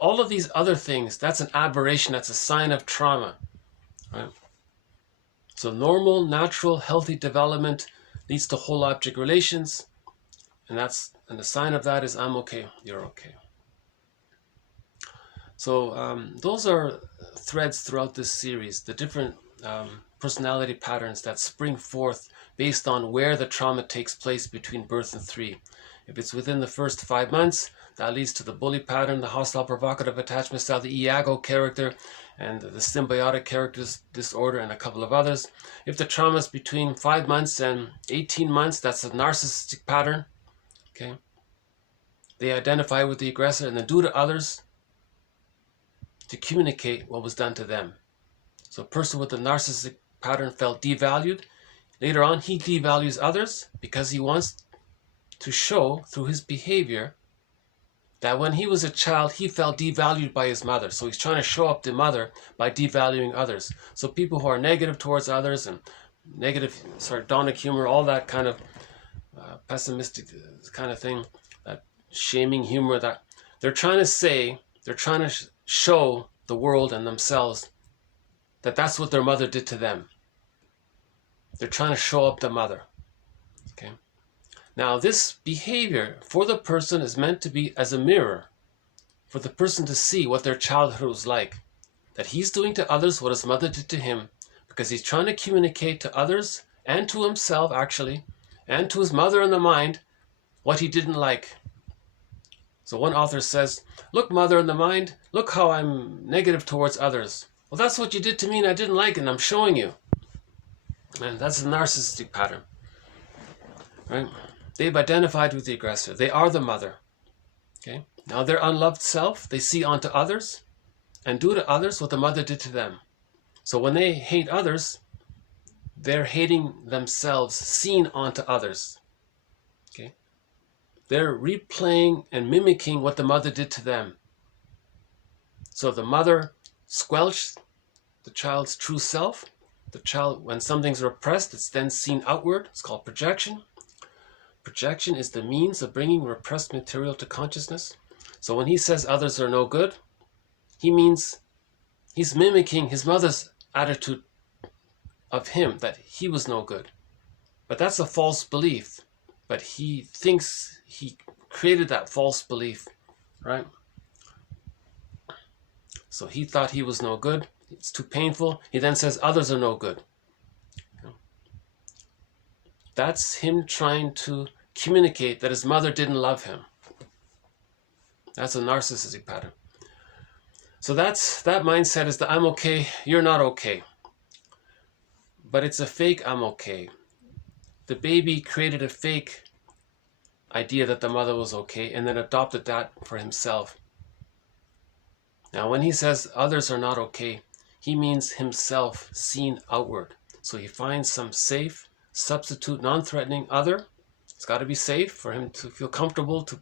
All of these other things, that's an aberration. That's a sign of trauma, right? So normal, natural, healthy development leads to whole object relations, and the sign of that is I'm okay, you're okay. So those are threads throughout this series, the different personality patterns that spring forth based on where the trauma takes place between birth and 3. If it's within the first 5 months, that leads to the bully pattern, the hostile provocative attachment style, the Iago character, and the symbiotic characters disorder, and a couple of others. If the trauma is between 5 months and 18 months, that's a narcissistic pattern. Okay, they identify with the aggressor and then do to others to communicate what was done to them. So a person with a narcissistic pattern felt devalued. Later on, he devalues others because he wants to show through his behavior that when he was a child, he felt devalued by his mother. So he's trying to show up the mother by devaluing others. So people who are negative towards others and negative, sardonic humor, all that kind of pessimistic kind of thing, that shaming humor, that they're trying to show the world and themselves that that's what their mother did to them. They're trying to show up the mother. Okay. Now this behavior for the person is meant to be as a mirror for the person to see what their childhood was like. That he's doing to others what his mother did to him, because he's trying to communicate to others and to himself actually, and to his mother in the mind, what he didn't like. So one author says, look, mother in the mind, look how I'm negative towards others. Well, that's what you did to me and I didn't like it and I'm showing you. And that's a narcissistic pattern. Right? They've identified with the aggressor. They are the mother. Okay? Now their unloved self, they see onto others and do to others what the mother did to them. So when they hate others, they're hating themselves seen onto others. Okay? They're replaying and mimicking what the mother did to them. So the mother squelched the child's true self. The child, when something's repressed, it's then seen outward. It's called projection. Projection is the means of bringing repressed material to consciousness. So when he says others are no good, he means he's mimicking his mother's attitude of him, that he was no good. But that's a false belief. But he thinks he created that false belief, right? So he thought he was no good. It's too painful. He then says others are no good. That's him trying to communicate that his mother didn't love him. That's a narcissistic pattern. So that mindset is that I'm okay, you're not okay. But it's a fake I'm okay. The baby created a fake idea that the mother was okay and then adopted that for himself. Now when he says others are not okay, he means himself seen outward. So he finds some safe, substitute, non-threatening other. It's got to be safe for him to feel comfortable to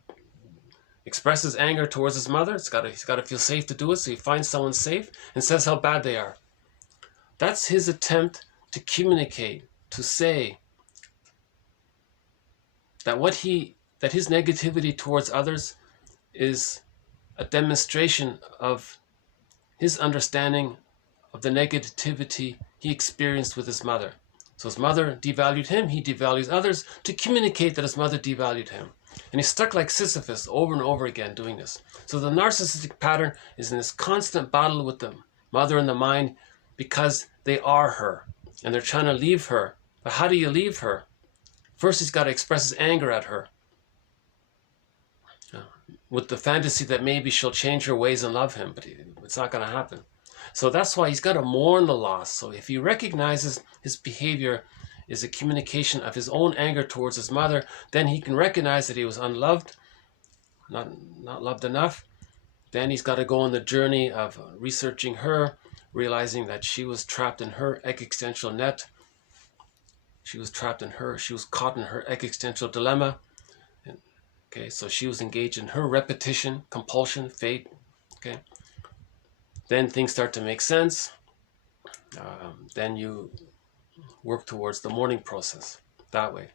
express his anger towards his mother. He's got to feel safe to do it. So he finds someone safe and says how bad they are. That's his attempt to communicate, to say that his negativity towards others is a demonstration of his understanding of the negativity he experienced with his mother. So his mother devalued him, he devalues others to communicate that his mother devalued him. And he's stuck like Sisyphus over and over again doing this. So the narcissistic pattern is in this constant battle with the mother and the mind because they are her and they're trying to leave her. But how do you leave her? First, he's got to express his anger at her with the fantasy that maybe she'll change her ways and love him, but it's not going to happen. So that's why he's got to mourn the loss. So if he recognizes his behavior is a communication of his own anger towards his mother, then he can recognize that he was unloved, not loved enough. Then he's got to go on the journey of researching her, realizing that she was trapped in her existential net. She was trapped in her, she was caught in her existential dilemma. Okay, so she was engaged in her repetition, compulsion, fate. Okay, then things start to make sense. Then you work towards the mourning process that way.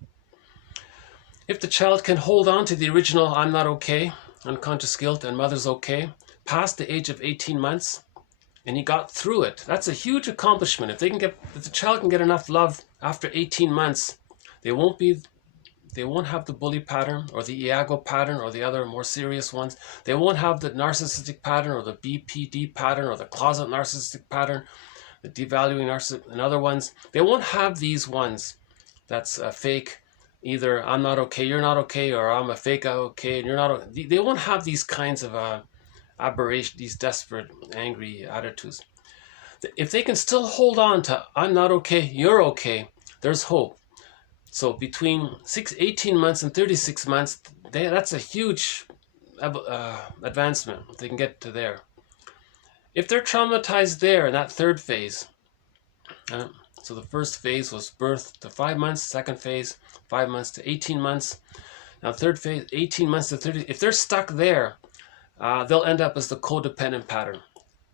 If the child can hold on to the original I'm not okay, unconscious guilt, and mother's okay, past the age of 18 months, and he got through it, that's a huge accomplishment. If the child can get enough love after 18 months, they won't have the bully pattern or the Iago pattern or the other more serious ones. They won't have the narcissistic pattern or the BPD pattern or the closet narcissistic pattern, the devaluing narcissistic and other ones. They won't have these ones that's fake, either I'm not okay, you're not okay, or I'm a fake okay and you're not okay. They won't have these kinds of aberration, these desperate, angry attitudes. If they can still hold on to I'm not okay, you're okay, there's hope. So between 18 months and 36 months, that's a huge advancement if they can get to there. If they're traumatized there in that third phase, so the first phase was birth to 5 months, second phase, 5 months to 18 months. Now third phase, 18 months to 30, if they're stuck there, they'll end up as the codependent pattern.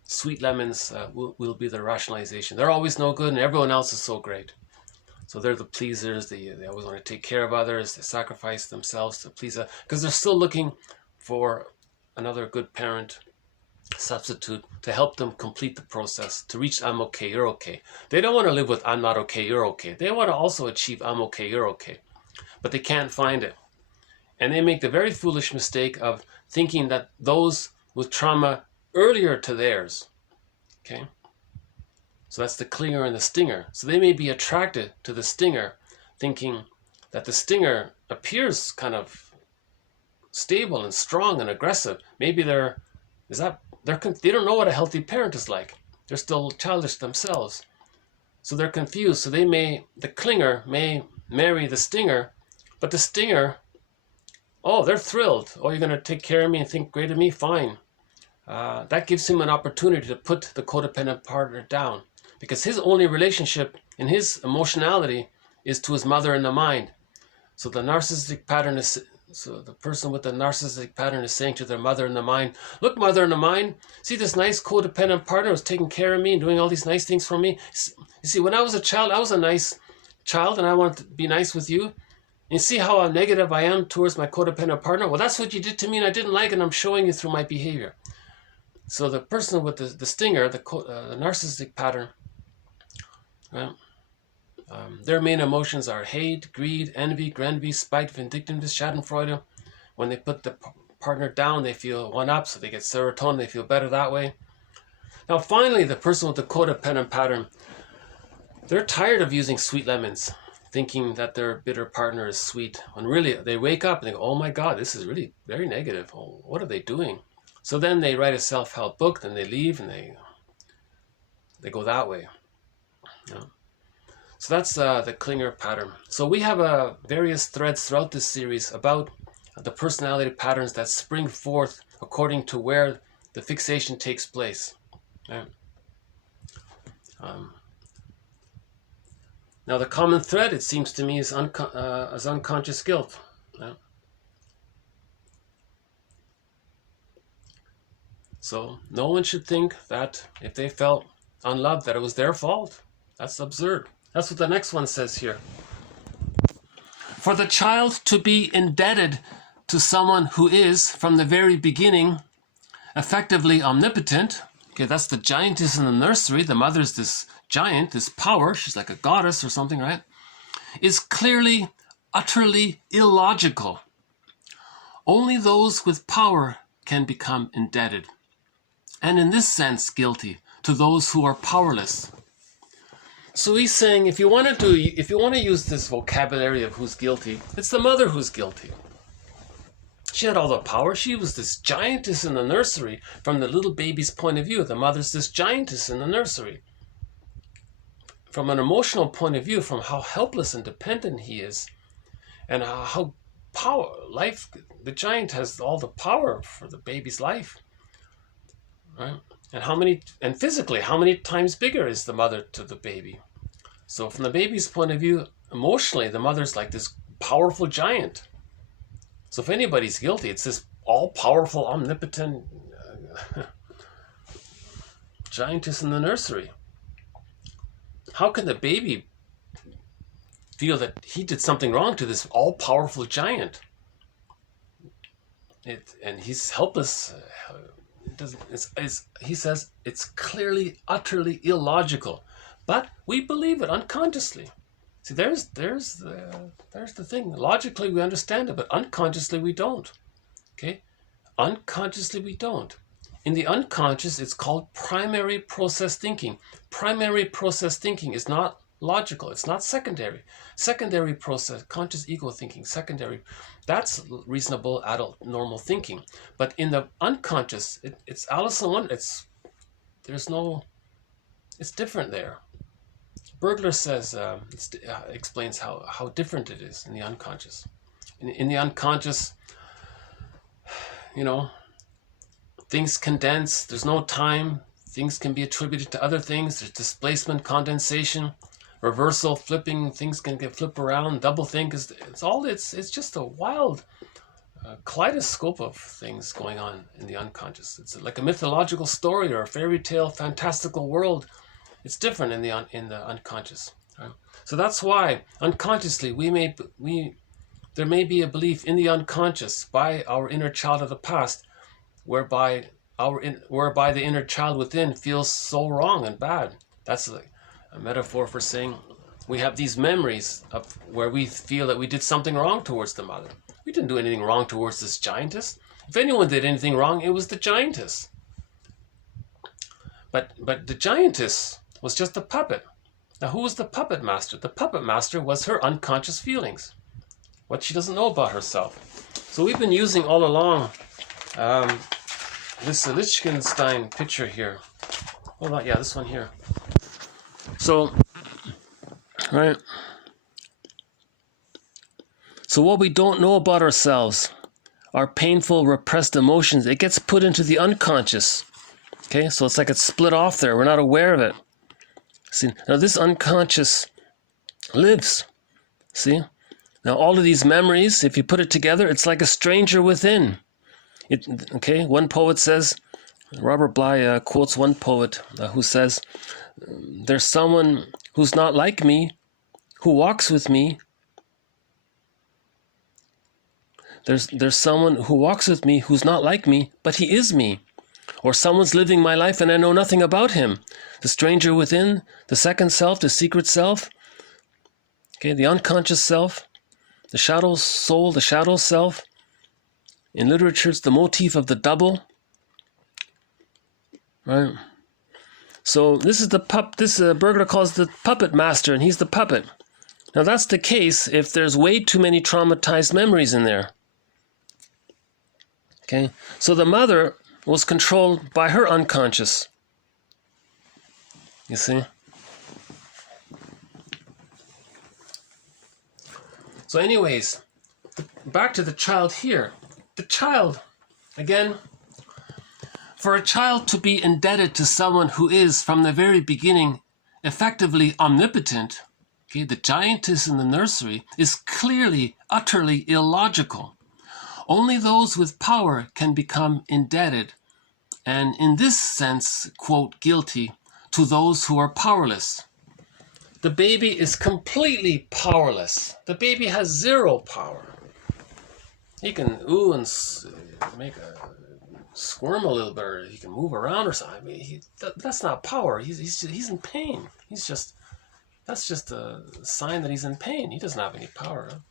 Sweet lemons will be the rationalization. They're always no good and everyone else is so great. So they're the pleasers, they always want to take care of others, they sacrifice themselves to please others, because they're still looking for another good parent, substitute, to help them complete the process, to reach I'm okay, you're okay. They don't want to live with I'm not okay, you're okay. They want to also achieve I'm okay, you're okay. But they can't find it. And they make the very foolish mistake of thinking that those with trauma earlier to theirs, okay? So that's the clinger and the stinger. So they may be attracted to the stinger, thinking that the stinger appears kind of stable and strong and aggressive. Maybe they don't know what a healthy parent is like. They're still childish themselves. So they're confused. So the clinger may marry the stinger, but the stinger, oh, they're thrilled. Oh, you're going to take care of me and think great of me? Fine. That gives him an opportunity to put the codependent partner down. Because his only relationship in his emotionality is to his mother in the mind. So the narcissistic pattern is, so the person with the narcissistic pattern is saying to their mother in the mind, look, mother in the mind, see this nice codependent partner who's taking care of me and doing all these nice things for me. You see, when I was a child, I was a nice child and I wanted to be nice with you. You see how negative I am towards my codependent partner? Well, that's what you did to me and I didn't like it and I'm showing you through my behavior. So the person with the stinger, the narcissistic pattern, well, their main emotions are hate, greed, envy, granby, spite, vindictiveness, schadenfreude. When they put the partner down, they feel one up, so they get serotonin, they feel better that way. Now finally, the person with the codependent pattern, they're tired of using sweet lemons, thinking that their bitter partner is sweet. When really, they wake up and they go, oh my God, this is really very negative. Oh, what are they doing? So then they write a self-help book, then they leave and they go that way. Yeah. So that's the clinger pattern. So we have various threads throughout this series about the personality patterns that spring forth according to where the fixation takes place. Yeah. Now the common thread, it seems to me, is unconscious guilt. Yeah. So no one should think that if they felt unloved that it was their fault. That's absurd. That's what the next one says here. For the child to be indebted to someone who is, from the very beginning, effectively omnipotent. Okay, that's the giantess in the nursery. The mother's this giant, this power. She's like a goddess or something, right? Is clearly, utterly illogical. Only those with power can become indebted, and in this sense guilty, to those who are powerless. So he's saying, if you want to use this vocabulary of who's guilty, it's the mother who's guilty. She had all the power. She was this giantess in the nursery. From the little baby's point of view, the mother's this giantess in the nursery. From an emotional point of view, from how helpless and dependent he is, and how the giant has all the power for the baby's life, right? And physically, how many times bigger is the mother to the baby? So from the baby's point of view, emotionally, the mother's like this powerful giant. So if anybody's guilty, it's this all-powerful, omnipotent giantess in the nursery. How can the baby feel that he did something wrong to this all-powerful giant? And he's helpless. He says it's clearly, utterly illogical, but we believe it unconsciously. See, there's the thing. Logically we understand it, but unconsciously we don't. Okay, unconsciously we don't. In the unconscious, it's called primary process thinking. Primary process thinking is not logical. It's not secondary. Secondary process, conscious ego thinking, secondary, that's reasonable adult normal thinking. But in the unconscious, it's Alice in Wonder. It's different there. Bergler says, explains how different it is in the unconscious. In the unconscious, things condense. There's no time. Things can be attributed to other things. There's displacement, condensation, reversal, flipping. Things can get flipped around. Double think it's just a wild kaleidoscope of things going on in the unconscious. It's like a mythological story or a fairy tale, fantastical world. It's different in the unconscious. Right? So that's why unconsciously there may be a belief in the unconscious by our inner child of the past, whereby the inner child within feels so wrong and bad. That's a metaphor for saying we have these memories of where we feel that we did something wrong towards the mother. We didn't do anything wrong towards this giantess. If anyone did anything wrong, it was the giantess. But the giantess was just a puppet. Now, who was the puppet master? The puppet master was her unconscious feelings, what she doesn't know about herself. So we've been using all along this Lichtenstein picture here. Hold on, yeah, this one here. So, right. So what we don't know about ourselves, our painful, repressed emotions, it gets put into the unconscious. Okay, so it's like it's split off there. We're not aware of it. See, now this unconscious lives. See? Now all of these memories, if you put it together, it's like a stranger within. One poet says, Robert Bly quotes one poet who says, there's someone who's not like me, who walks with me. There's someone who walks with me who's not like me, but he is me. Or someone's living my life and I know nothing about him. The stranger within, the second self, the secret self, the unconscious self, the shadow soul, the shadow self. In literature, it's the motif of the double. Right? So this is Bergler calls the puppet master, and he's the puppet. Now that's the case if there's way too many traumatized memories in there. Okay? So the mother was controlled by her unconscious. You see? So anyways, back to the child here. The child, again, for a child to be indebted to someone who is, from the very beginning, effectively omnipotent, the giantess in the nursery, is clearly, utterly illogical. Only those with power can become indebted, and in this sense, quote, guilty, to those who are powerless. The baby is completely powerless. The baby has zero power. He can ooh and make a squirm a little bit, or he can move around or something. I mean, that's not power. He's in pain. That's just a sign that he's in pain. He doesn't have any power.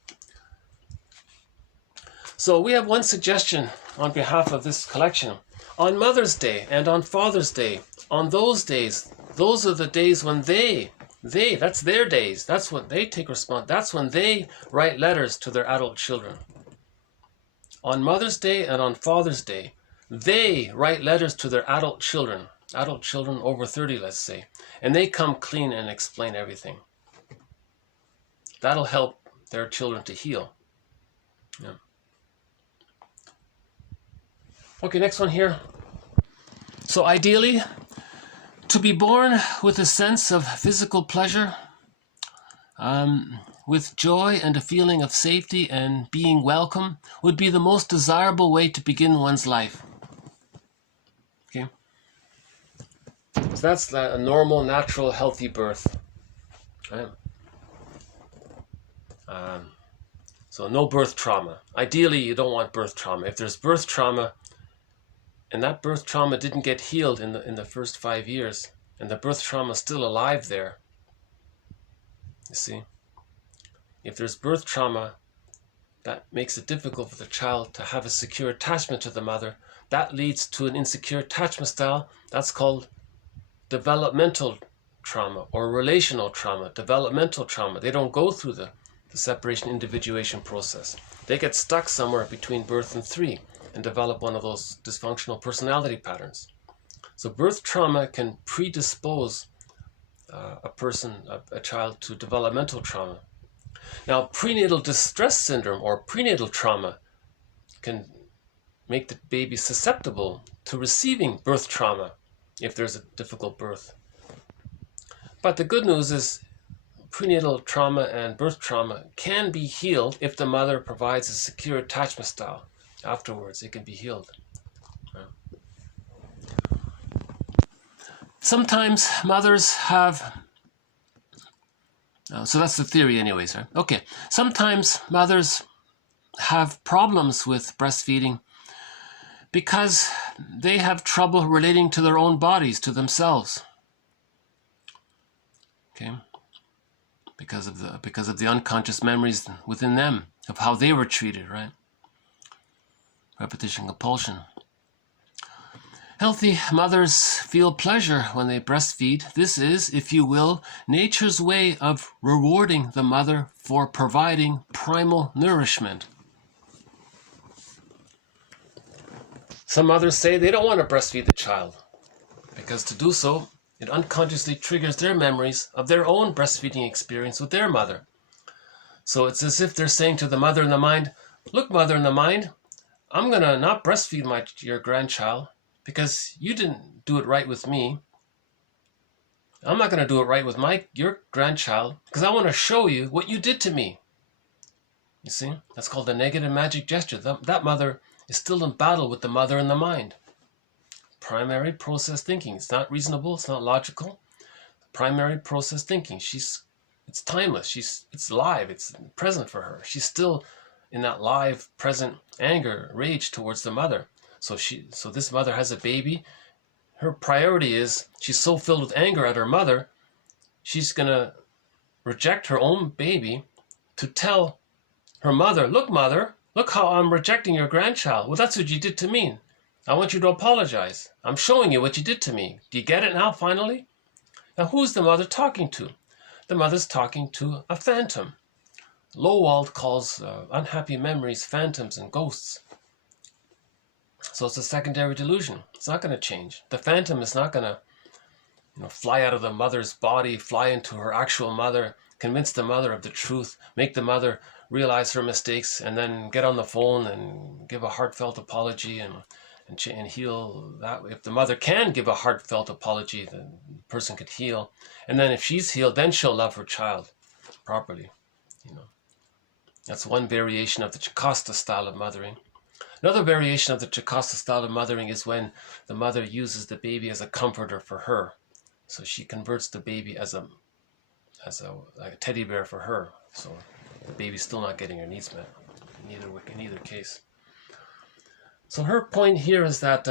So we have one suggestion on behalf of this collection. On Mother's Day and on Father's Day, on those days, those are the days when that's their days. That's when they take response. That's when they write letters to their adult children. On Mother's Day and on Father's Day, they write letters to their adult children over 30, let's say, and they come clean and explain everything. That'll help their children to heal. Yeah. Okay, next one here. So ideally, to be born with a sense of physical pleasure, with joy and a feeling of safety and being welcome, would be the most desirable way to begin one's life. Okay? So that's a normal, natural, healthy birth. Right? So no birth trauma. Ideally, you don't want birth trauma. If there's birth trauma, and that birth trauma didn't get healed in the first 5 years, and the birth trauma is still alive there, you see, if there's birth trauma, that makes it difficult for the child to have a secure attachment to the mother. That leads to an insecure attachment style. That's called developmental trauma or relational trauma. Developmental trauma. They don't go through the separation individuation process. They get stuck somewhere between birth and 3 and develop one of those dysfunctional personality patterns. So birth trauma can predispose a child to developmental trauma. Now, prenatal distress syndrome or prenatal trauma can make the baby susceptible to receiving birth trauma if there's a difficult birth. But the good news is prenatal trauma and birth trauma can be healed if the mother provides a secure attachment style. Afterwards, it can be healed. Sometimes mothers have, so that's the theory anyways, right? Okay, sometimes mothers have problems with breastfeeding because they have trouble relating to their own bodies, to themselves. Okay, because of the unconscious memories within them of how they were treated, right? Repetition compulsion. Healthy mothers feel pleasure when they breastfeed. This is, if you will, nature's way of rewarding the mother for providing primal nourishment. Some mothers say they don't want to breastfeed the child because to do so, it unconsciously triggers their memories of their own breastfeeding experience with their mother. So it's as if they're saying to the mother in the mind, look, mother in the mind, I'm going to not breastfeed your grandchild because you didn't do it right with me. I'm not going to do it right with your grandchild because I want to show you what you did to me. You see, that's called a negative magic gesture. That mother is still in battle with the mother in the mind. Primary process thinking. It's not reasonable. It's not logical. Primary process thinking. It's timeless. It's live. It's present for her. She's still in that live, present anger, rage towards the mother. So this mother has a baby. Her priority is she's so filled with anger at her mother, she's gonna reject her own baby to tell her mother, look, mother, look how I'm rejecting your grandchild. Well, that's what you did to me. I want you to apologize. I'm showing you what you did to me. Do you get it now, finally? Now, who's the mother talking to? The mother's talking to a phantom. Lowald calls unhappy memories phantoms and ghosts. So it's a secondary delusion. It's not going to change. The phantom is not going to fly out of the mother's body, fly into her actual mother, convince the mother of the truth, make the mother realize her mistakes, and then get on the phone and give a heartfelt apology and heal that. If the mother can give a heartfelt apology, the person could heal. And then if she's healed, then she'll love her child properly. That's one variation of the Jocasta style of mothering. Another variation of the Jocasta style of mothering is when the mother uses the baby as a comforter for her. So she converts the baby as a teddy bear for her. So the baby's still not getting her needs met in either case. So her point here is that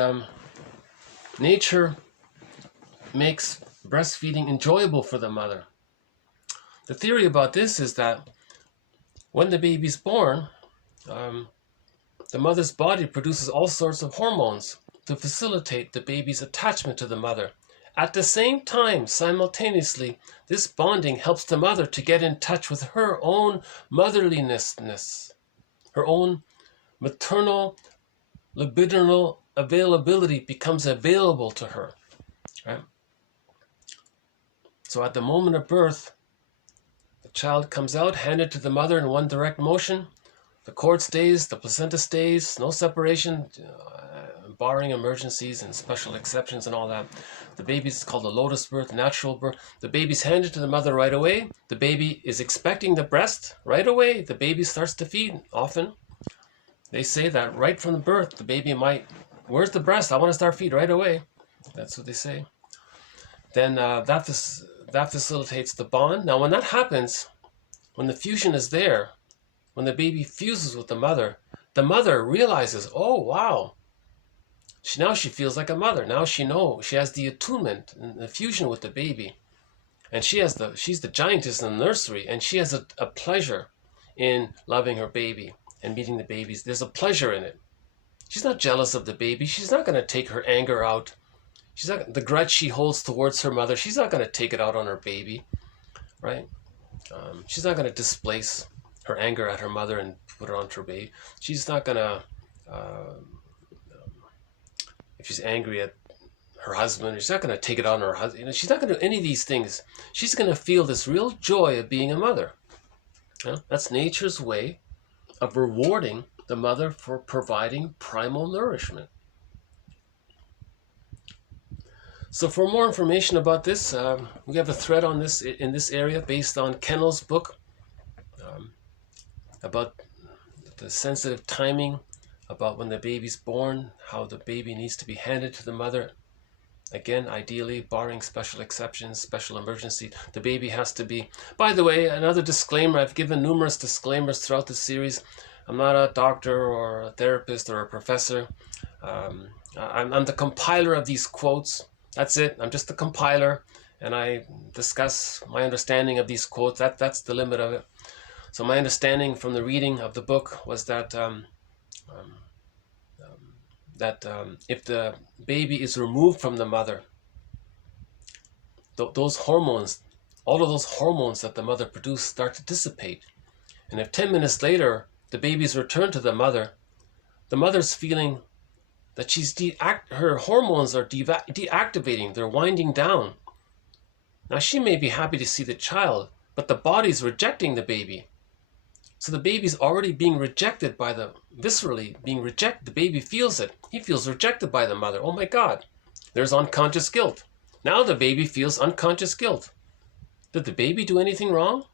nature makes breastfeeding enjoyable for the mother. The theory about this is that when the baby's born, the mother's body produces all sorts of hormones to facilitate the baby's attachment to the mother. At the same time, simultaneously, this bonding helps the mother to get in touch with her own motherliness, her own maternal, libidinal availability becomes available to her. Right? So at the moment of birth, the child comes out, handed to the mother in one direct motion. The cord stays, the placenta stays, no separation, barring emergencies and special exceptions and all that. The baby's called a lotus birth, natural birth. The baby's handed to the mother right away. The baby is expecting the breast right away. The baby starts to feed often. They say that right from the birth, the baby might, where's the breast? I want to start feed right away. That's what they say. Then that facilitates the bond. Now, when that happens, when the fusion is there, when the baby fuses with the mother realizes, oh, wow. Now she feels like a mother. Now she knows. She has the attunement and the fusion with the baby. And she's the giantess in the nursery, and she has a pleasure in loving her baby and meeting the babies. There's a pleasure in it. She's not jealous of the baby. She's not going to take her anger out. She's not, the grudge she holds towards her mother, she's not going to take it out on her baby, right? She's not going to displace her anger at her mother and put it onto her baby. She's not going to, if she's angry at her husband, she's not going to take it on her husband. You know, she's not going to do any of these things. She's going to feel this real joy of being a mother. You know, that's nature's way of rewarding the mother for providing primal nourishment. So for more information about this, we have a thread on this in this area based on Kennel's book about the sensitive timing, about when the baby's born, how the baby needs to be handed to the mother. Again, ideally, barring special exceptions, special emergency, the baby has to be... By the way, another disclaimer, I've given numerous disclaimers throughout the series. I'm not a doctor or a therapist or a professor. I'm the compiler of these quotes. That's it. I'm just the compiler, and I discuss my understanding of these quotes. That's the limit of it. So my understanding from the reading of the book was that if the baby is removed from the mother, those hormones, all of those hormones that the mother produced start to dissipate. And if 10 minutes later the baby's returned to the mother's feeling that her hormones are deactivating, they're winding down. Now she may be happy to see the child, but the body's rejecting the baby. So the baby's already being rejected by viscerally being rejected. The baby feels it. He feels rejected by the mother. Oh my God, there's unconscious guilt. Now the baby feels unconscious guilt. Did the baby do anything wrong?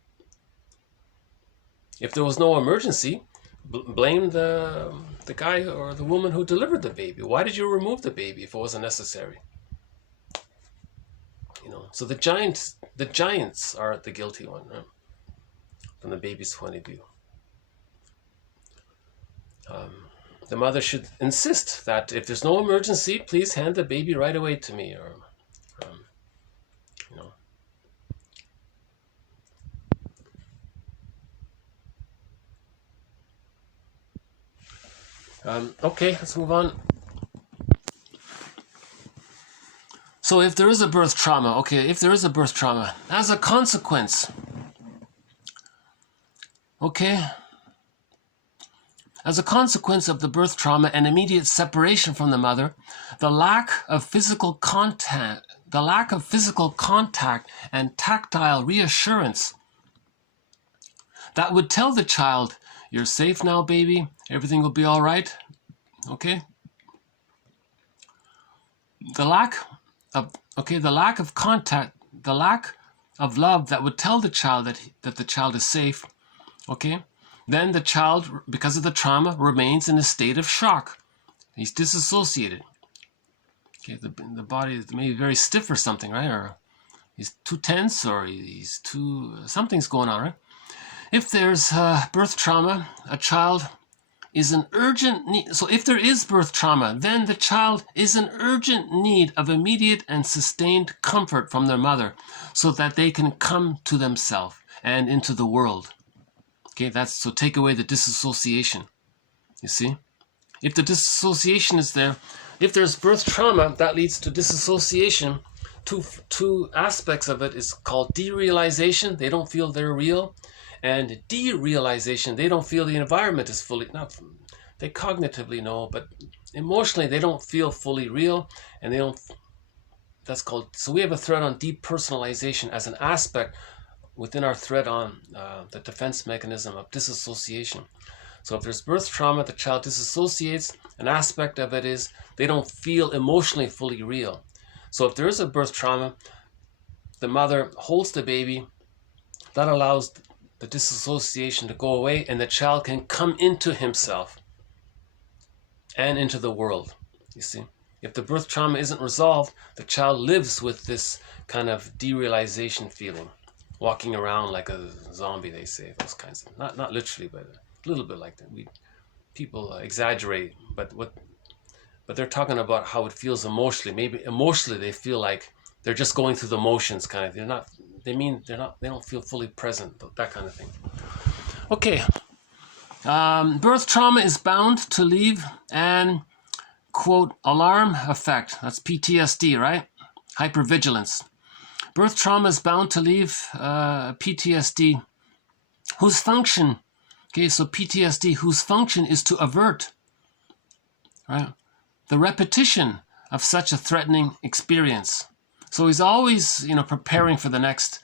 If there was no emergency, blame the guy or the woman who delivered the baby. Why did you remove the baby if it wasn't necessary? You know, so the giants are the guilty one, right? From the baby's point of view. The mother should insist that if there's no emergency, please hand the baby right away to me, or you know. Okay, let's move on. So if there is a birth trauma, as a consequence, as a consequence of the birth trauma and immediate separation from the mother, the lack of physical contact and tactile reassurance that would tell the child, you're safe now, baby, everything will be all right, okay? The lack of contact, the lack of love that would tell the child that the child is safe, okay? Then the child, because of the trauma, remains in a state of shock. He's disassociated. Okay, the body may be very stiff or something, right? Or he's too tense, or he's too... something's going on, right? If there's birth trauma, a child is in urgent need... So if there is birth trauma, then the child is in urgent need of immediate and sustained comfort from their mother so that they can come to themselves and into the world. Okay, so take away the disassociation, you see? if the disassociation is there, if there's birth trauma, that leads to disassociation. Two aspects of it is called derealization. They don't feel they're real. And derealization, they don't feel the environment is fully, not, they cognitively know, but emotionally they don't feel fully real, and they don't, that's called, so we have a thread on depersonalization as an aspect within our thread on the defense mechanism of disassociation. So if there's birth trauma, the child disassociates. An aspect of it is they don't feel emotionally fully real. So if there is a birth trauma, the mother holds the baby. That allows the disassociation to go away, and the child can come into himself and into the world. You see, if the birth trauma isn't resolved, the child lives with this kind of derealization feeling, walking around like a zombie, they say, those kinds of, not literally, but a little bit like that. People exaggerate, but they're talking about how it feels emotionally. Maybe emotionally they feel like they're just going through the motions, kind of. They don't feel fully present, that kind of thing. Okay. Birth trauma is bound to leave an, quote, alarm effect. That's PTSD, right? Hypervigilance. Birth trauma is bound to leave PTSD, whose function, okay, so PTSD, whose function is to avert, right, the repetition of such a threatening experience. So he's always, preparing for the next,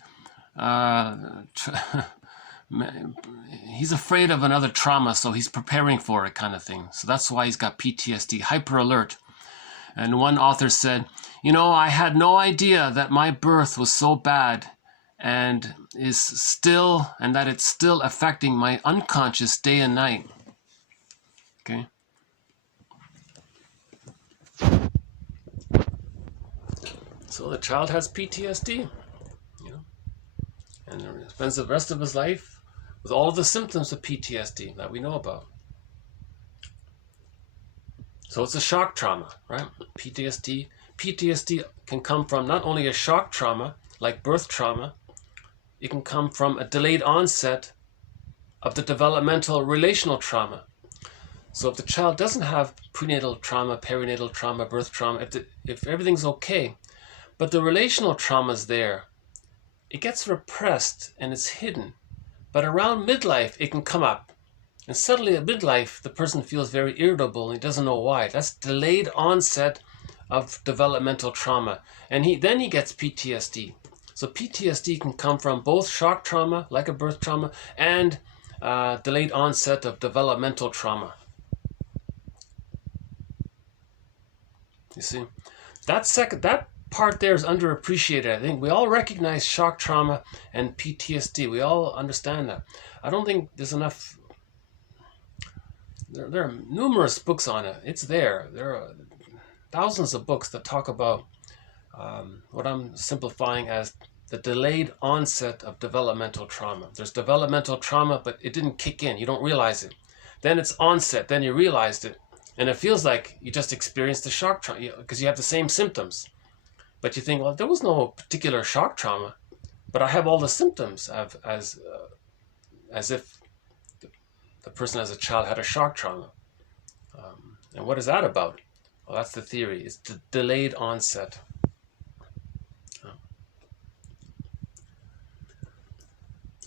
he's afraid of another trauma, so he's preparing for it, kind of thing. So that's why he's got PTSD, hyper alert. And one author said, I had no idea that my birth was so bad and that it's still affecting my unconscious day and night. Okay. So the child has PTSD, and spends the rest of his life with all of the symptoms of PTSD that we know about. So it's a shock trauma, right? PTSD can come from not only a shock trauma, like birth trauma, it can come from a delayed onset of the developmental relational trauma. So if the child doesn't have prenatal trauma, perinatal trauma, birth trauma, if everything's okay, but the relational trauma is there, it gets repressed and it's hidden. But around midlife, it can come up. And suddenly at midlife, the person feels very irritable and he doesn't know why. That's delayed onset of developmental trauma. And then he gets PTSD. So PTSD can come from both shock trauma, like a birth trauma, and delayed onset of developmental trauma. You see, that part there is underappreciated. I think we all recognize shock trauma and PTSD. We all understand that. I don't think there's enough. There are numerous books on it. It's there. There are thousands of books that talk about what I'm simplifying as the delayed onset of developmental trauma. There's developmental trauma, but it didn't kick in. You don't realize it. Then it's onset. Then you realized it. And it feels like you just experienced the shock trauma because you have the same symptoms. But you think, well, there was no particular shock trauma, but I have all the symptoms as if the person as a child had a shock trauma. And what is that about? Well, that's the theory. It's the delayed onset.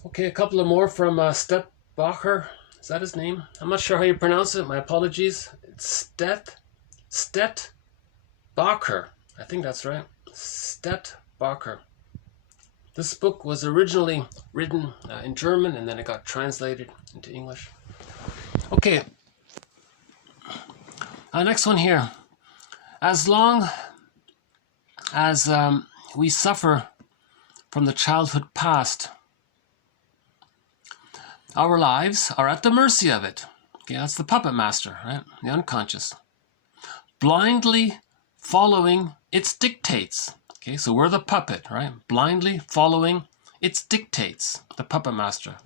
Okay, a couple of more from Stetbacher. Is that his name? I'm not sure how you pronounce it. My apologies. It's Stetbacher. I think that's right. Stetbacher. This book was originally written in German, and then it got translated into English. Okay. Next one here. As long as we suffer from the childhood past, our lives are at the mercy of it. Okay, that's the puppet master, right? The unconscious. Blindly following its dictates. Okay, so we're the puppet, right? Blindly following its dictates, the puppet master.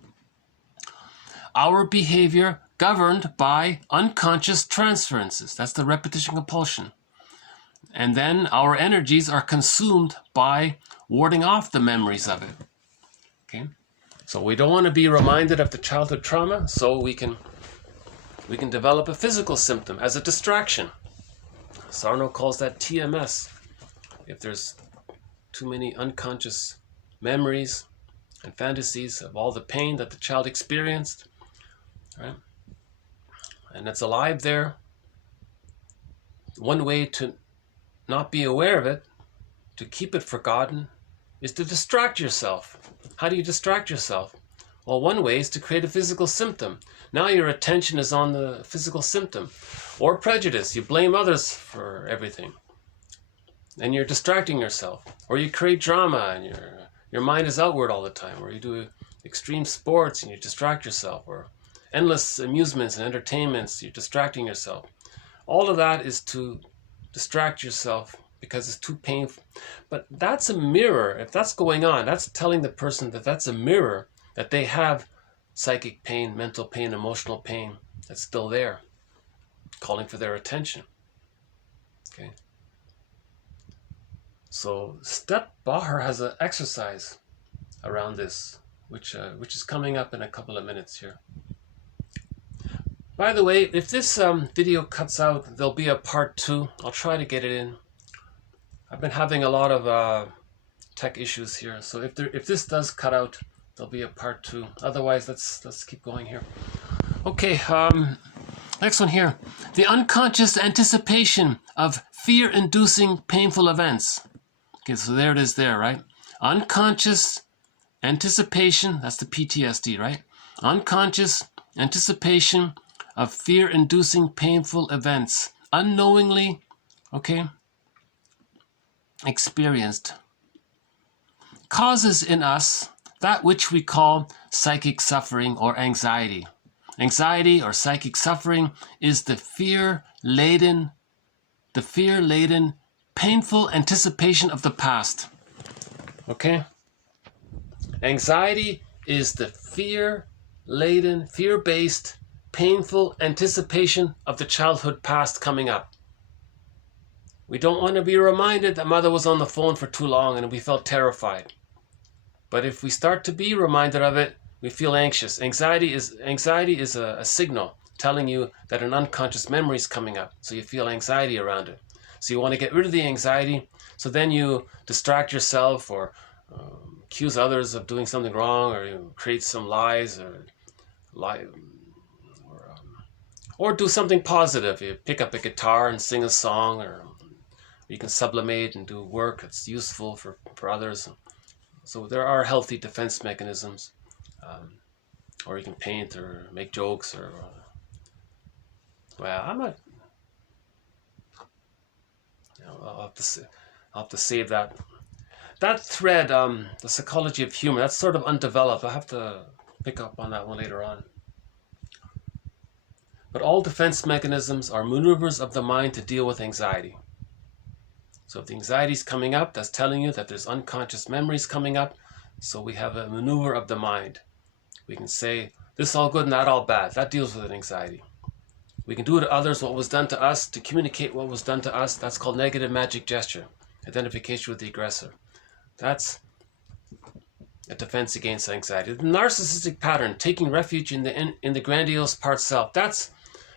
Our behavior governed by unconscious transferences. That's the repetition compulsion. And then our energies are consumed by warding off the memories of it. Okay, so we don't want to be reminded of the childhood trauma, so we can We can develop a physical symptom as a distraction. Sarno calls that TMS. If there's too many unconscious memories and fantasies of all the pain that the child experienced, right? And it's alive there. One way to not be aware of it, to keep it forgotten, is to distract yourself. How do you distract yourself? Well, one way is to create a physical symptom. Now your attention is on the physical symptom. Or prejudice. You blame others for everything. And you're distracting yourself. Or you create drama and your mind is outward all the time. Or you do extreme sports and you distract yourself. Or endless amusements and entertainments, you're distracting yourself. All of that is to distract yourself because it's too painful. But that's a mirror. If that's going on, that's telling the person that that's a mirror, that they have psychic pain, mental pain, emotional pain that's still there, calling for their attention. Okay. So Step Baher has an exercise around this, which is coming up in a couple of minutes here. By the way, if this video cuts out, there'll be a part 2. I'll try to get it in. I've been having a lot of tech issues here, so if this does cut out, there'll be a part 2. Otherwise, let's keep going here. Okay, next one here. The unconscious anticipation of fear-inducing painful events. Okay, so there it is there, right? Unconscious anticipation, that's the PTSD, right? Unconscious anticipation of fear-inducing painful events. Unknowingly, okay, experienced. Causes in us that which we call psychic suffering or anxiety. Anxiety or psychic suffering is the fear-laden, painful anticipation of the past. Okay? Anxiety is the fear-laden, fear-based, painful anticipation of the childhood past coming up. We don't want to be reminded that mother was on the phone for too long and we felt terrified. But if we start to be reminded of it, we feel anxious. Anxiety is a signal telling you that an unconscious memory is coming up. So you feel anxiety around it. So you want to get rid of the anxiety. So then you distract yourself or accuse others of doing something wrong, or you create some lies, or do something positive. You pick up a guitar and sing a song, or you can sublimate and do work that's useful for others. So there are healthy defense mechanisms. Or you can paint or make jokes, or well, I'm not. I'll have to save that. That thread, the psychology of humor, that's sort of undeveloped. I'll have to pick up on that one later on. But all defense mechanisms are maneuvers of the mind to deal with anxiety. So if the anxiety is coming up, that's telling you that there's unconscious memories coming up. So we have a maneuver of the mind. We can say, this is all good and that all bad. That deals with an anxiety. We can do to others what was done to us, to communicate what was done to us. That's called negative magic gesture, identification with the aggressor. That's a defense against anxiety. The narcissistic pattern, taking refuge in the grandiose part self, that's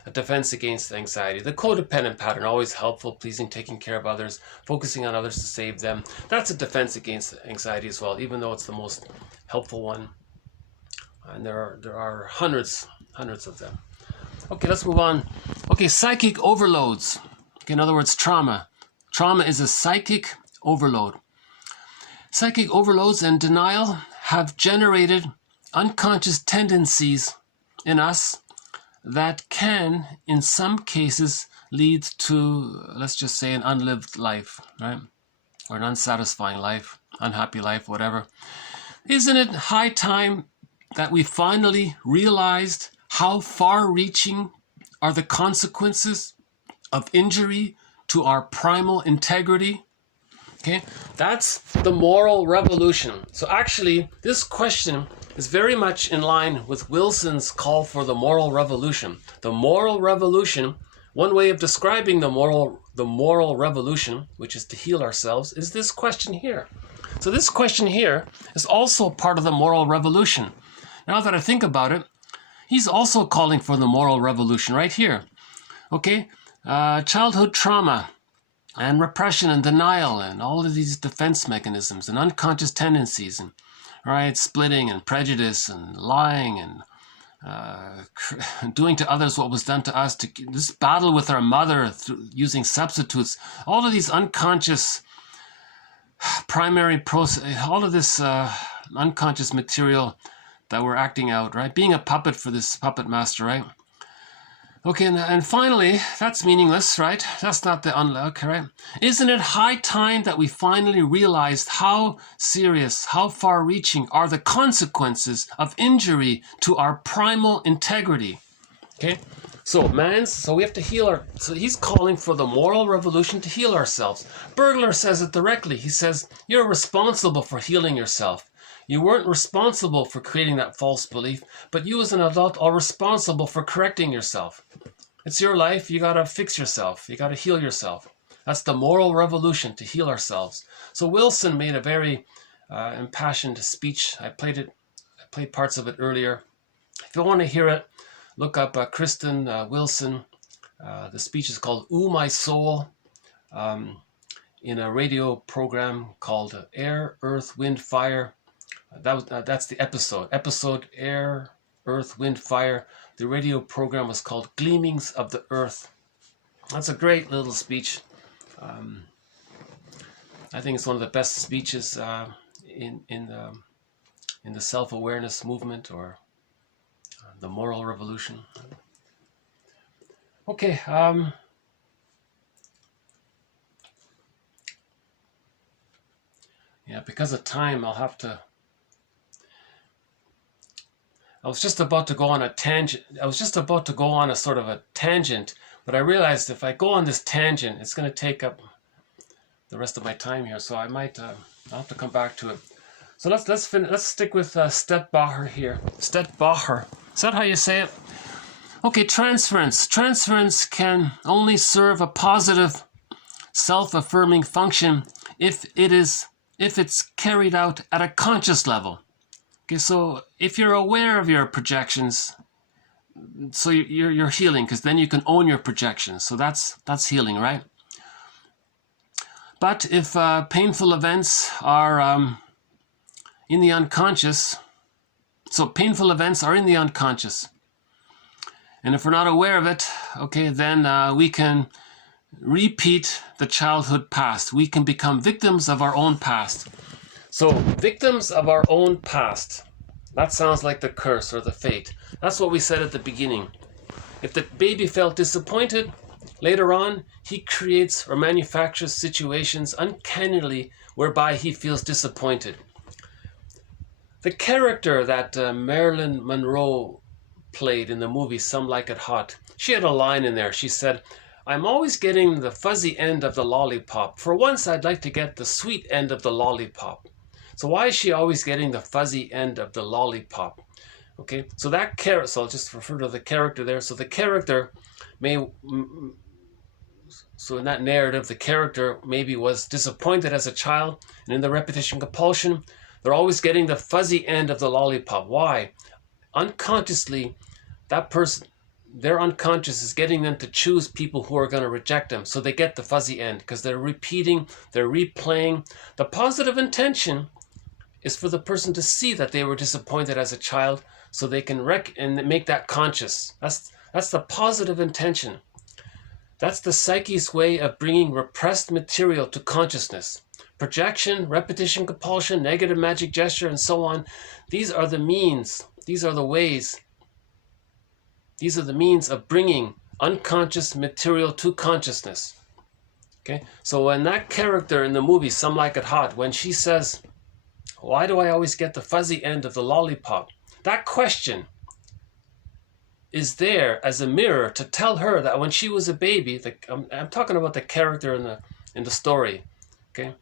a defense against anxiety. The codependent pattern, always helpful, pleasing, taking care of others, focusing on others to save them, that's a defense against anxiety as well, even though it's the most helpful one. And there are hundreds of them. Okay, let's move on. Okay, psychic overloads. Okay, in other words, trauma. Trauma is a psychic overload. Psychic overloads and denial have generated unconscious tendencies in us that can, in some cases, lead to, let's just say, an unlived life, right? Or an unsatisfying life, unhappy life, whatever. Isn't it high time that we finally realized how far-reaching are the consequences of injury to our primal integrity? Okay, that's the moral revolution. So actually, this question is very much in line with Wilson's call for the moral revolution. The moral revolution, one way of describing the moral revolution, which is to heal ourselves, is this question here. So this question here is also part of the moral revolution. Now that I think about it, he's also calling for the moral revolution right here. Okay, childhood trauma and repression and denial and all of these defense mechanisms and unconscious tendencies and splitting and prejudice and lying and doing to others what was done to us, to this battle with our mother using substitutes, all of these unconscious primary process, all of this unconscious material that we're acting out, right? Being a puppet for this puppet master, right? Okay, and finally, that's meaningless, right? That's not the okay, right? Isn't it high time that we finally realized how serious, how far-reaching are the consequences of injury to our primal integrity? Okay, so we have to heal so he's calling for the moral revolution to heal ourselves. Burglar says it directly. He says, you're responsible for healing yourself. You weren't responsible for creating that false belief, but you as an adult are responsible for correcting yourself. It's your life. You got to fix yourself. You got to heal yourself. That's the moral revolution, to heal ourselves. So Wilson made a very impassioned speech. I played parts of it earlier. If you want to hear it, look up Kristen Wilson. The speech is called Ooh, My Soul, in a radio program called Air, Earth, Wind, Fire. That's the episode Air, Earth, Wind, Fire. The radio program was called Gleamings of the Earth. That's a great little speech. I think it's one of the best speeches in the self-awareness movement, or the moral revolution. Okay. Yeah, because of time, I'll have to. I was just about to go on a tangent. I was just about to go on a sort of a tangent, but I realized if I go on this tangent, it's going to take up the rest of my time here. So I might, I'll have to come back to it. So let's stick with Stetbacher here. Stetbacher. Is that how you say it? Okay, transference. Transference can only serve a positive, self-affirming function if it's carried out at a conscious level. Okay, so if you're aware of your projections, so you're healing, because then you can own your projections. So that's healing, right? But if painful events are in the unconscious, so painful events are in the unconscious, and if we're not aware of it, okay, then we can repeat the childhood past. We can become victims of our own past. So, victims of our own past. That sounds like the curse or the fate. That's what we said at the beginning. If the baby felt disappointed, later on, he creates or manufactures situations uncannily whereby he feels disappointed. The character that Marilyn Monroe played in the movie Some Like It Hot, she had a line in there. She said, I'm always getting the fuzzy end of the lollipop. For once, I'd like to get the sweet end of the lollipop. So why is she always getting the fuzzy end of the lollipop? Okay, so that character, so I'll just refer to the character there. So the character so in that narrative, the character maybe was disappointed as a child, and in the repetition compulsion, they're always getting the fuzzy end of the lollipop. Why? Unconsciously, that person, their unconscious is getting them to choose people who are going to reject them. So they get the fuzzy end because they're repeating, they're replaying. The positive intention is for the person to see that they were disappointed as a child, so they can and make that conscious. That's the positive intention. That's the psyche's way of bringing repressed material to consciousness. Projection, repetition, compulsion, negative magic gesture, and so on. These are the means. These are the ways. These are the means of bringing unconscious material to consciousness. Okay, so when that character in the movie Some Like It Hot, when she says, why do I always get the fuzzy end of the lollipop? That question is there as a mirror to tell her that when she was a baby, I'm talking about the character in the story, okay?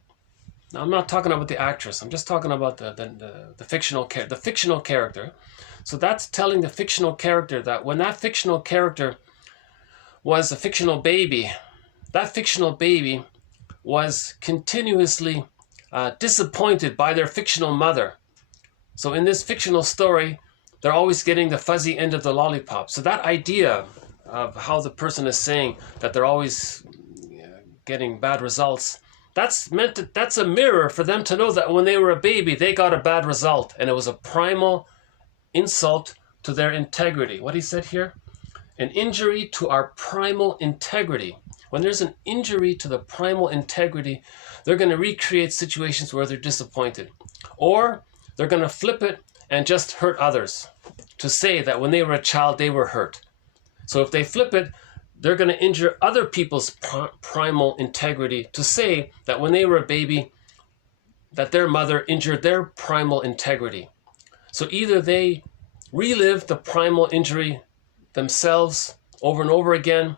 Now, I'm not talking about the actress. I'm just talking about the fictional character. So that's telling the fictional character that when that fictional character was a fictional baby, that fictional baby was continuously disappointed by their fictional mother. So in this fictional story, they're always getting the fuzzy end of the lollipop. So that idea of how the person is saying that they're always getting bad results, that's a mirror for them to know that when they were a baby, they got a bad result, and it was a primal insult to their integrity. What he said here, an injury to our primal integrity. When there's an injury to the primal integrity, they're going to recreate situations where they're disappointed, or they're going to flip it and just hurt others to say that when they were a child, they were hurt. So if they flip it, they're going to injure other people's primal integrity to say that when they were a baby, that their mother injured their primal integrity. So either they relive the primal injury themselves over and over again,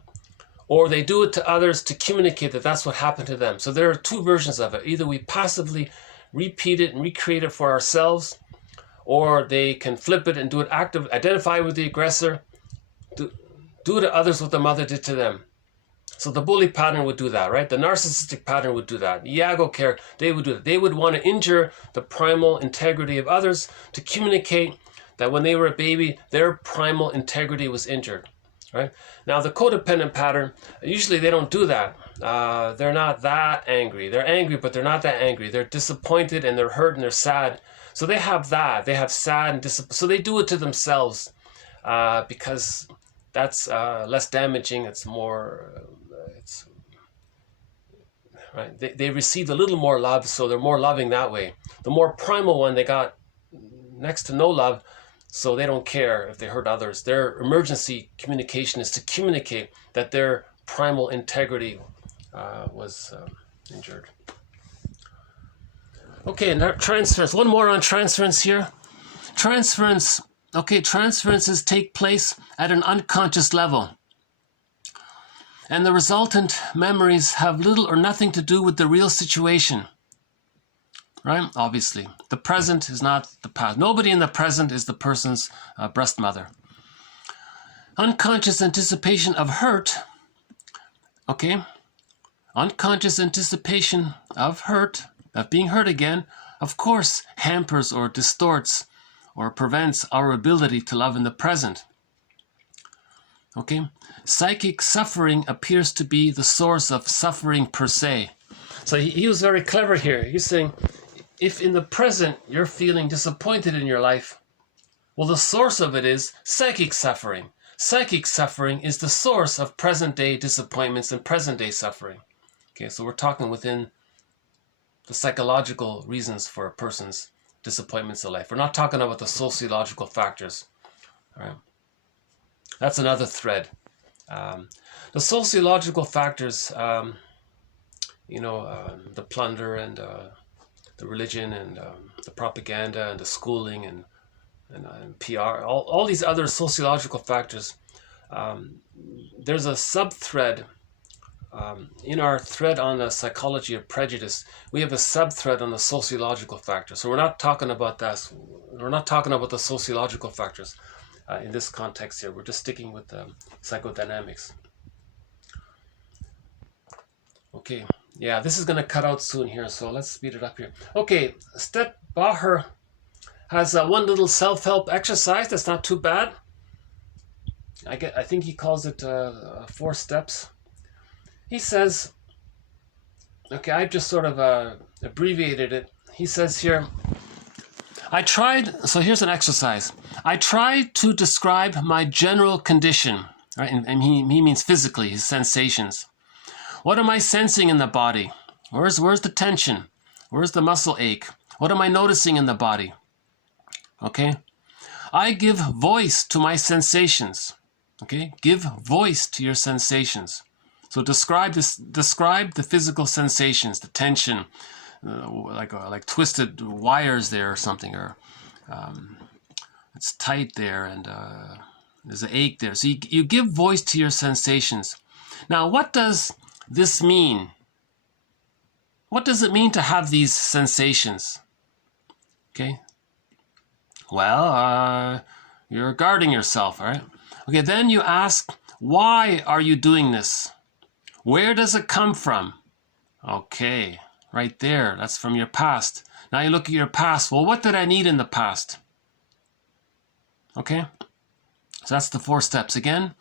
or they do it to others to communicate that that's what happened to them. So there are two versions of it. Either we passively repeat it and recreate it for ourselves, or they can flip it and do it active, identify with the aggressor, do to others what the mother did to them. So the bully pattern would do that, right? The narcissistic pattern would do that. Iago care, they would do that. They would want to injure the primal integrity of others to communicate that when they were a baby, their primal integrity was injured, right? Now the codependent pattern, usually they don't do that. They're not that angry. They're angry, but they're not that angry. They're disappointed and they're hurt and they're sad. So they have that. They have sad and disappointed. So they do it to themselves because that's less damaging. It's more, right? They received a little more love, so they're more loving that way. The more primal one, they got next to no love, so they don't care if they hurt others. Their emergency communication is to communicate that their primal integrity was injured. Okay, now transference. One more on transference here. Transference. Okay, transferences take place at an unconscious level, and the resultant memories have little or nothing to do with the real situation, right? Obviously, the present is not the past. Nobody in the present is the person's breast mother. Unconscious anticipation of hurt, okay? Unconscious anticipation of hurt, of being hurt again, of course, hampers or distorts or prevents our ability to love in the present. Okay? Psychic suffering appears to be the source of suffering per se. So he was very clever here. He's saying, if in the present you're feeling disappointed in your life, well, the source of it is psychic suffering. Psychic suffering is the source of present-day disappointments and present-day suffering. Okay, so we're talking within the psychological reasons for a person's disappointments in life. We're not talking about the sociological factors. All right. That's another thread. The sociological factors, the plunder and the religion and the propaganda and the schooling and PR, all these other sociological factors. There's a sub-thread in our thread on the psychology of prejudice. We have a sub-thread on the sociological factors. So we're not talking about that. We're not talking about the sociological factors in this context here. We're just sticking with psychodynamics. Okay, yeah, this is going to cut out soon here, so let's speed it up here. Okay, Step Baher has one little self-help exercise that's not too bad. I think he calls it 4 steps. He says, okay, I've just sort of abbreviated it. He says here, so here's an exercise. I tried to describe my general condition, right? And he means physically, his sensations. What am I sensing in the body? Where's the tension? Where's the muscle ache? What am I noticing in the body? Okay. I give voice to my sensations. Okay. Give voice to your sensations. So describe the physical sensations, the tension, like twisted wires there or something, or it's tight there and there's an ache there. So you give voice to your sensations. Now, what does this mean? What does it mean to have these sensations? Okay. Well, you're guarding yourself, all right? Okay, then you ask, why are you doing this? Where does it come from? Okay, right there. That's from your past. Now you look at your past. Well, what did I need in the past? Okay? So that's the 4 steps. Again,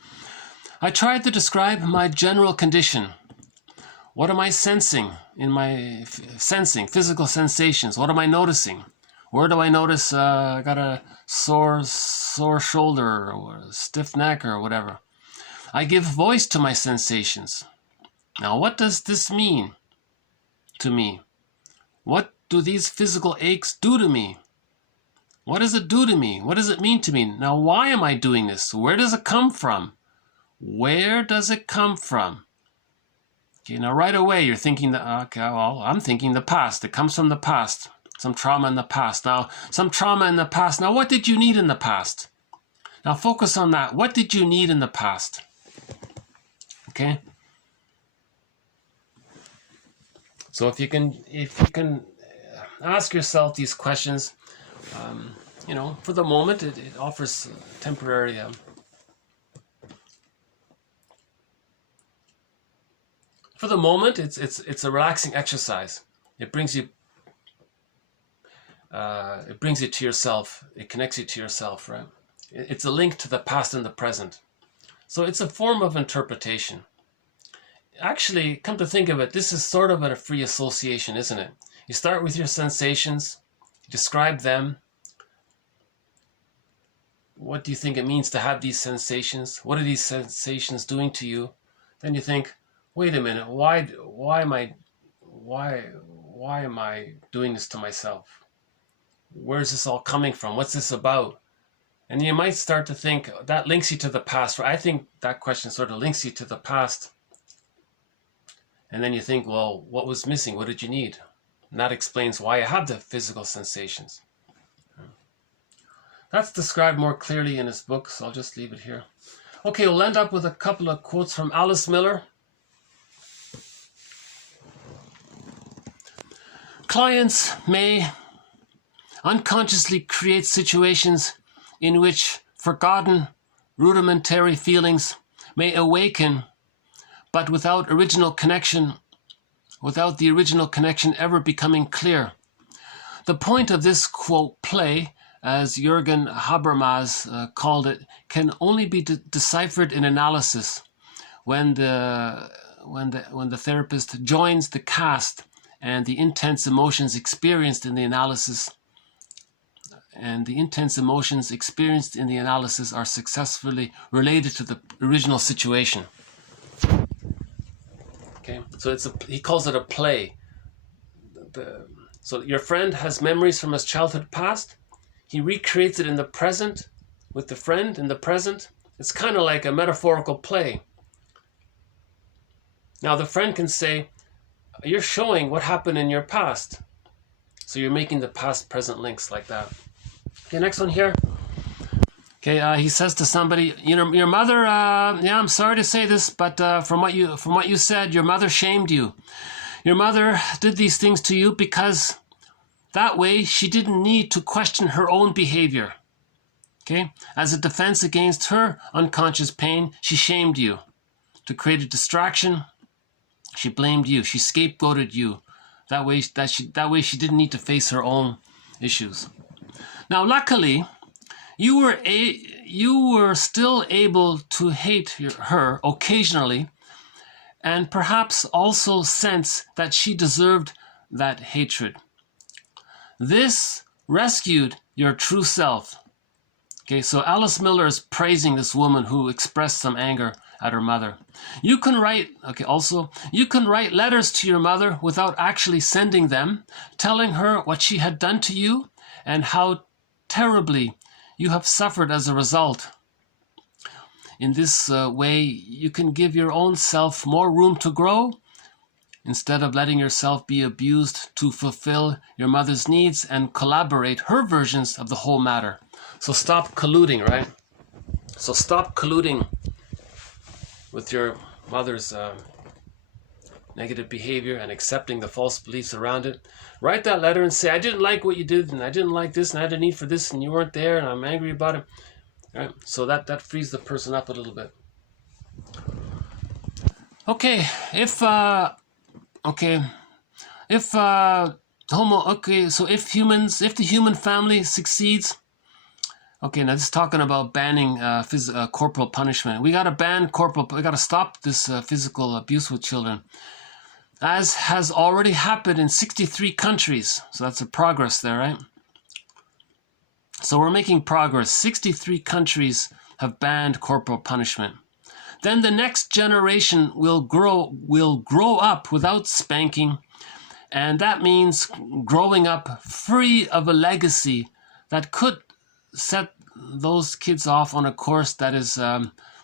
I tried to describe my general condition. What am I sensing in my physical sensations? What am I noticing? Where do I notice I got a sore shoulder or a stiff neck or whatever? I give voice to my sensations. Now, what does this mean to me? What do these physical aches do to me? What does it do to me? What does it mean to me? Now, why am I doing this? Where does it come from? Where does it come from? Okay, now right away you're thinking that, okay, well, I'm thinking the past. It comes from the past. Some trauma in the past. Now, some trauma in the past. Now, what did you need in the past? Now, focus on that. What did you need in the past? Okay? So if you can ask yourself these questions, you know, for the moment, it offers temporary for the moment, it's a relaxing exercise. It brings you to yourself. It connects you to yourself, right? It's a link to the past and the present. So it's a form of interpretation. Actually, come to think of it, this is sort of a free association, isn't it? You start with your sensations, describe them. What do you think it means to have these sensations? What are these sensations doing to you? Then you think, wait a minute, why am I doing this to myself? Where's this all coming from? What's this about? And you might start to think that links you to the past. I think that question sort of links you to the past. And then you think, well, what was missing? What did you need? And that explains why you have the physical sensations. That's described more clearly in his book, so I'll just leave it here. Okay, we'll end up with a couple of quotes from Alice Miller. Clients may unconsciously create situations in which forgotten, rudimentary feelings may awaken, but without the original connection ever becoming clear. The point of this, quote, play, as Jürgen Habermas called it, can only be deciphered in analysis when the therapist joins the cast and the intense emotions experienced in the analysis are successfully related to the original situation. Okay, so he calls it a play. So your friend has memories from his childhood past. He recreates it in the present with the friend in the present. It's kind of like a metaphorical play. Now the friend can say, you're showing what happened in your past. So you're making the past-present links like that. Okay, next one here. Okay, he says to somebody, your mother, yeah, I'm sorry to say this, but from what you said, your mother shamed you. Your mother did these things to you because that way she didn't need to question her own behavior. Okay, as a defense against her unconscious pain, she shamed you. To create a distraction, she blamed you. She scapegoated you. That way she didn't need to face her own issues. Now, luckily, you were still able to hate her occasionally, and perhaps also sense that she deserved that hatred. This rescued your true self. Okay, so Alice Miller is praising this woman who expressed some anger at her mother. You can write letters to your mother without actually sending them, telling her what she had done to you and how terribly you have suffered as a result. In this way, you can give your own self more room to grow instead of letting yourself be abused to fulfill your mother's needs and collaborate her versions of the whole matter. So stop colluding, right? So stop colluding with your mother's negative behavior and accepting the false beliefs around it. Write that letter and say, I didn't like what you did, and I didn't like this, and I had a need for this, and you weren't there, and I'm angry about it. Right? So that frees the person up a little bit. Okay, if the human family succeeds, Okay, now this is talking about banning corporal punishment. We got to ban corporal. We got to stop this physical abuse with children, as has already happened in 63 countries. So that's a progress there, right? So we're making progress. 63 countries have banned corporal punishment. Then the next generation will grow up without spanking, and that means growing up free of a legacy that could set those kids off on a course that is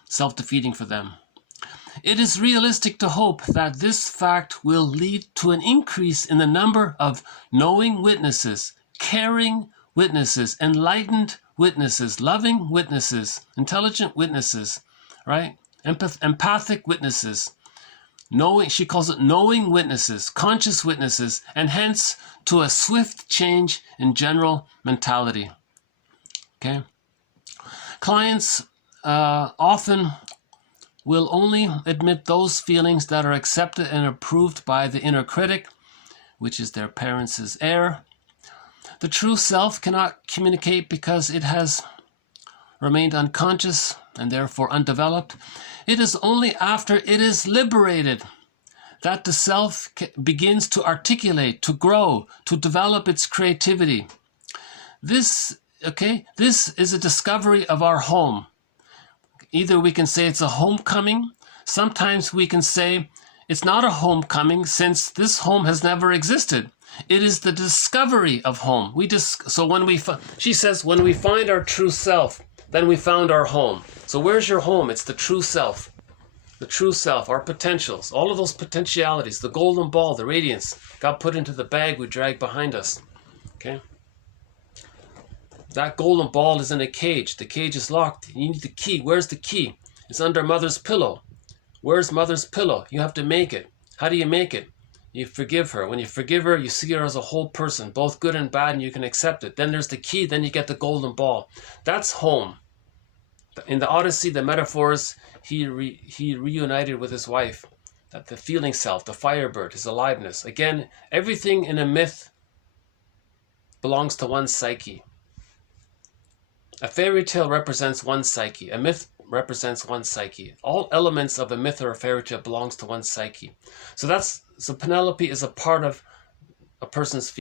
self-defeating for them. It is realistic to hope that this fact will lead to an increase in the number of knowing witnesses, caring witnesses, enlightened witnesses, loving witnesses, intelligent witnesses, right? Empathic witnesses, she calls it knowing witnesses, conscious witnesses, and hence to a swift change in general mentality. Okay? Clients often will only admit those feelings that are accepted and approved by the inner critic, which is their parents' heir. The true self cannot communicate because it has remained unconscious and therefore undeveloped. It is only after it is liberated that the self begins to articulate, to grow, to develop its creativity. This is a discovery of our home. Either we can say it's a homecoming. Sometimes we can say it's not a homecoming since this home has never existed. It is the discovery of home. She says, when we find our true self, then we found our home. So where's your home? It's the true self. The true self, our potentials, all of those potentialities, the golden ball, the radiance, got put into the bag we drag behind us. Okay? That golden ball is in a cage. The cage is locked. You need the key. Where's the key? It's under mother's pillow. Where's mother's pillow? You have to make it. How do you make it? You forgive her. When you forgive her, you see her as a whole person, both good and bad, and you can accept it. Then there's the key. Then you get the golden ball. That's home. In the Odyssey, the metaphors, he reunited with his wife. That the feeling self, the firebird, his aliveness. Again, everything in a myth belongs to one psyche. A fairy tale represents one psyche. A myth represents one psyche. All elements of a myth or a fairy tale belongs to one psyche. So Penelope is a part of a person's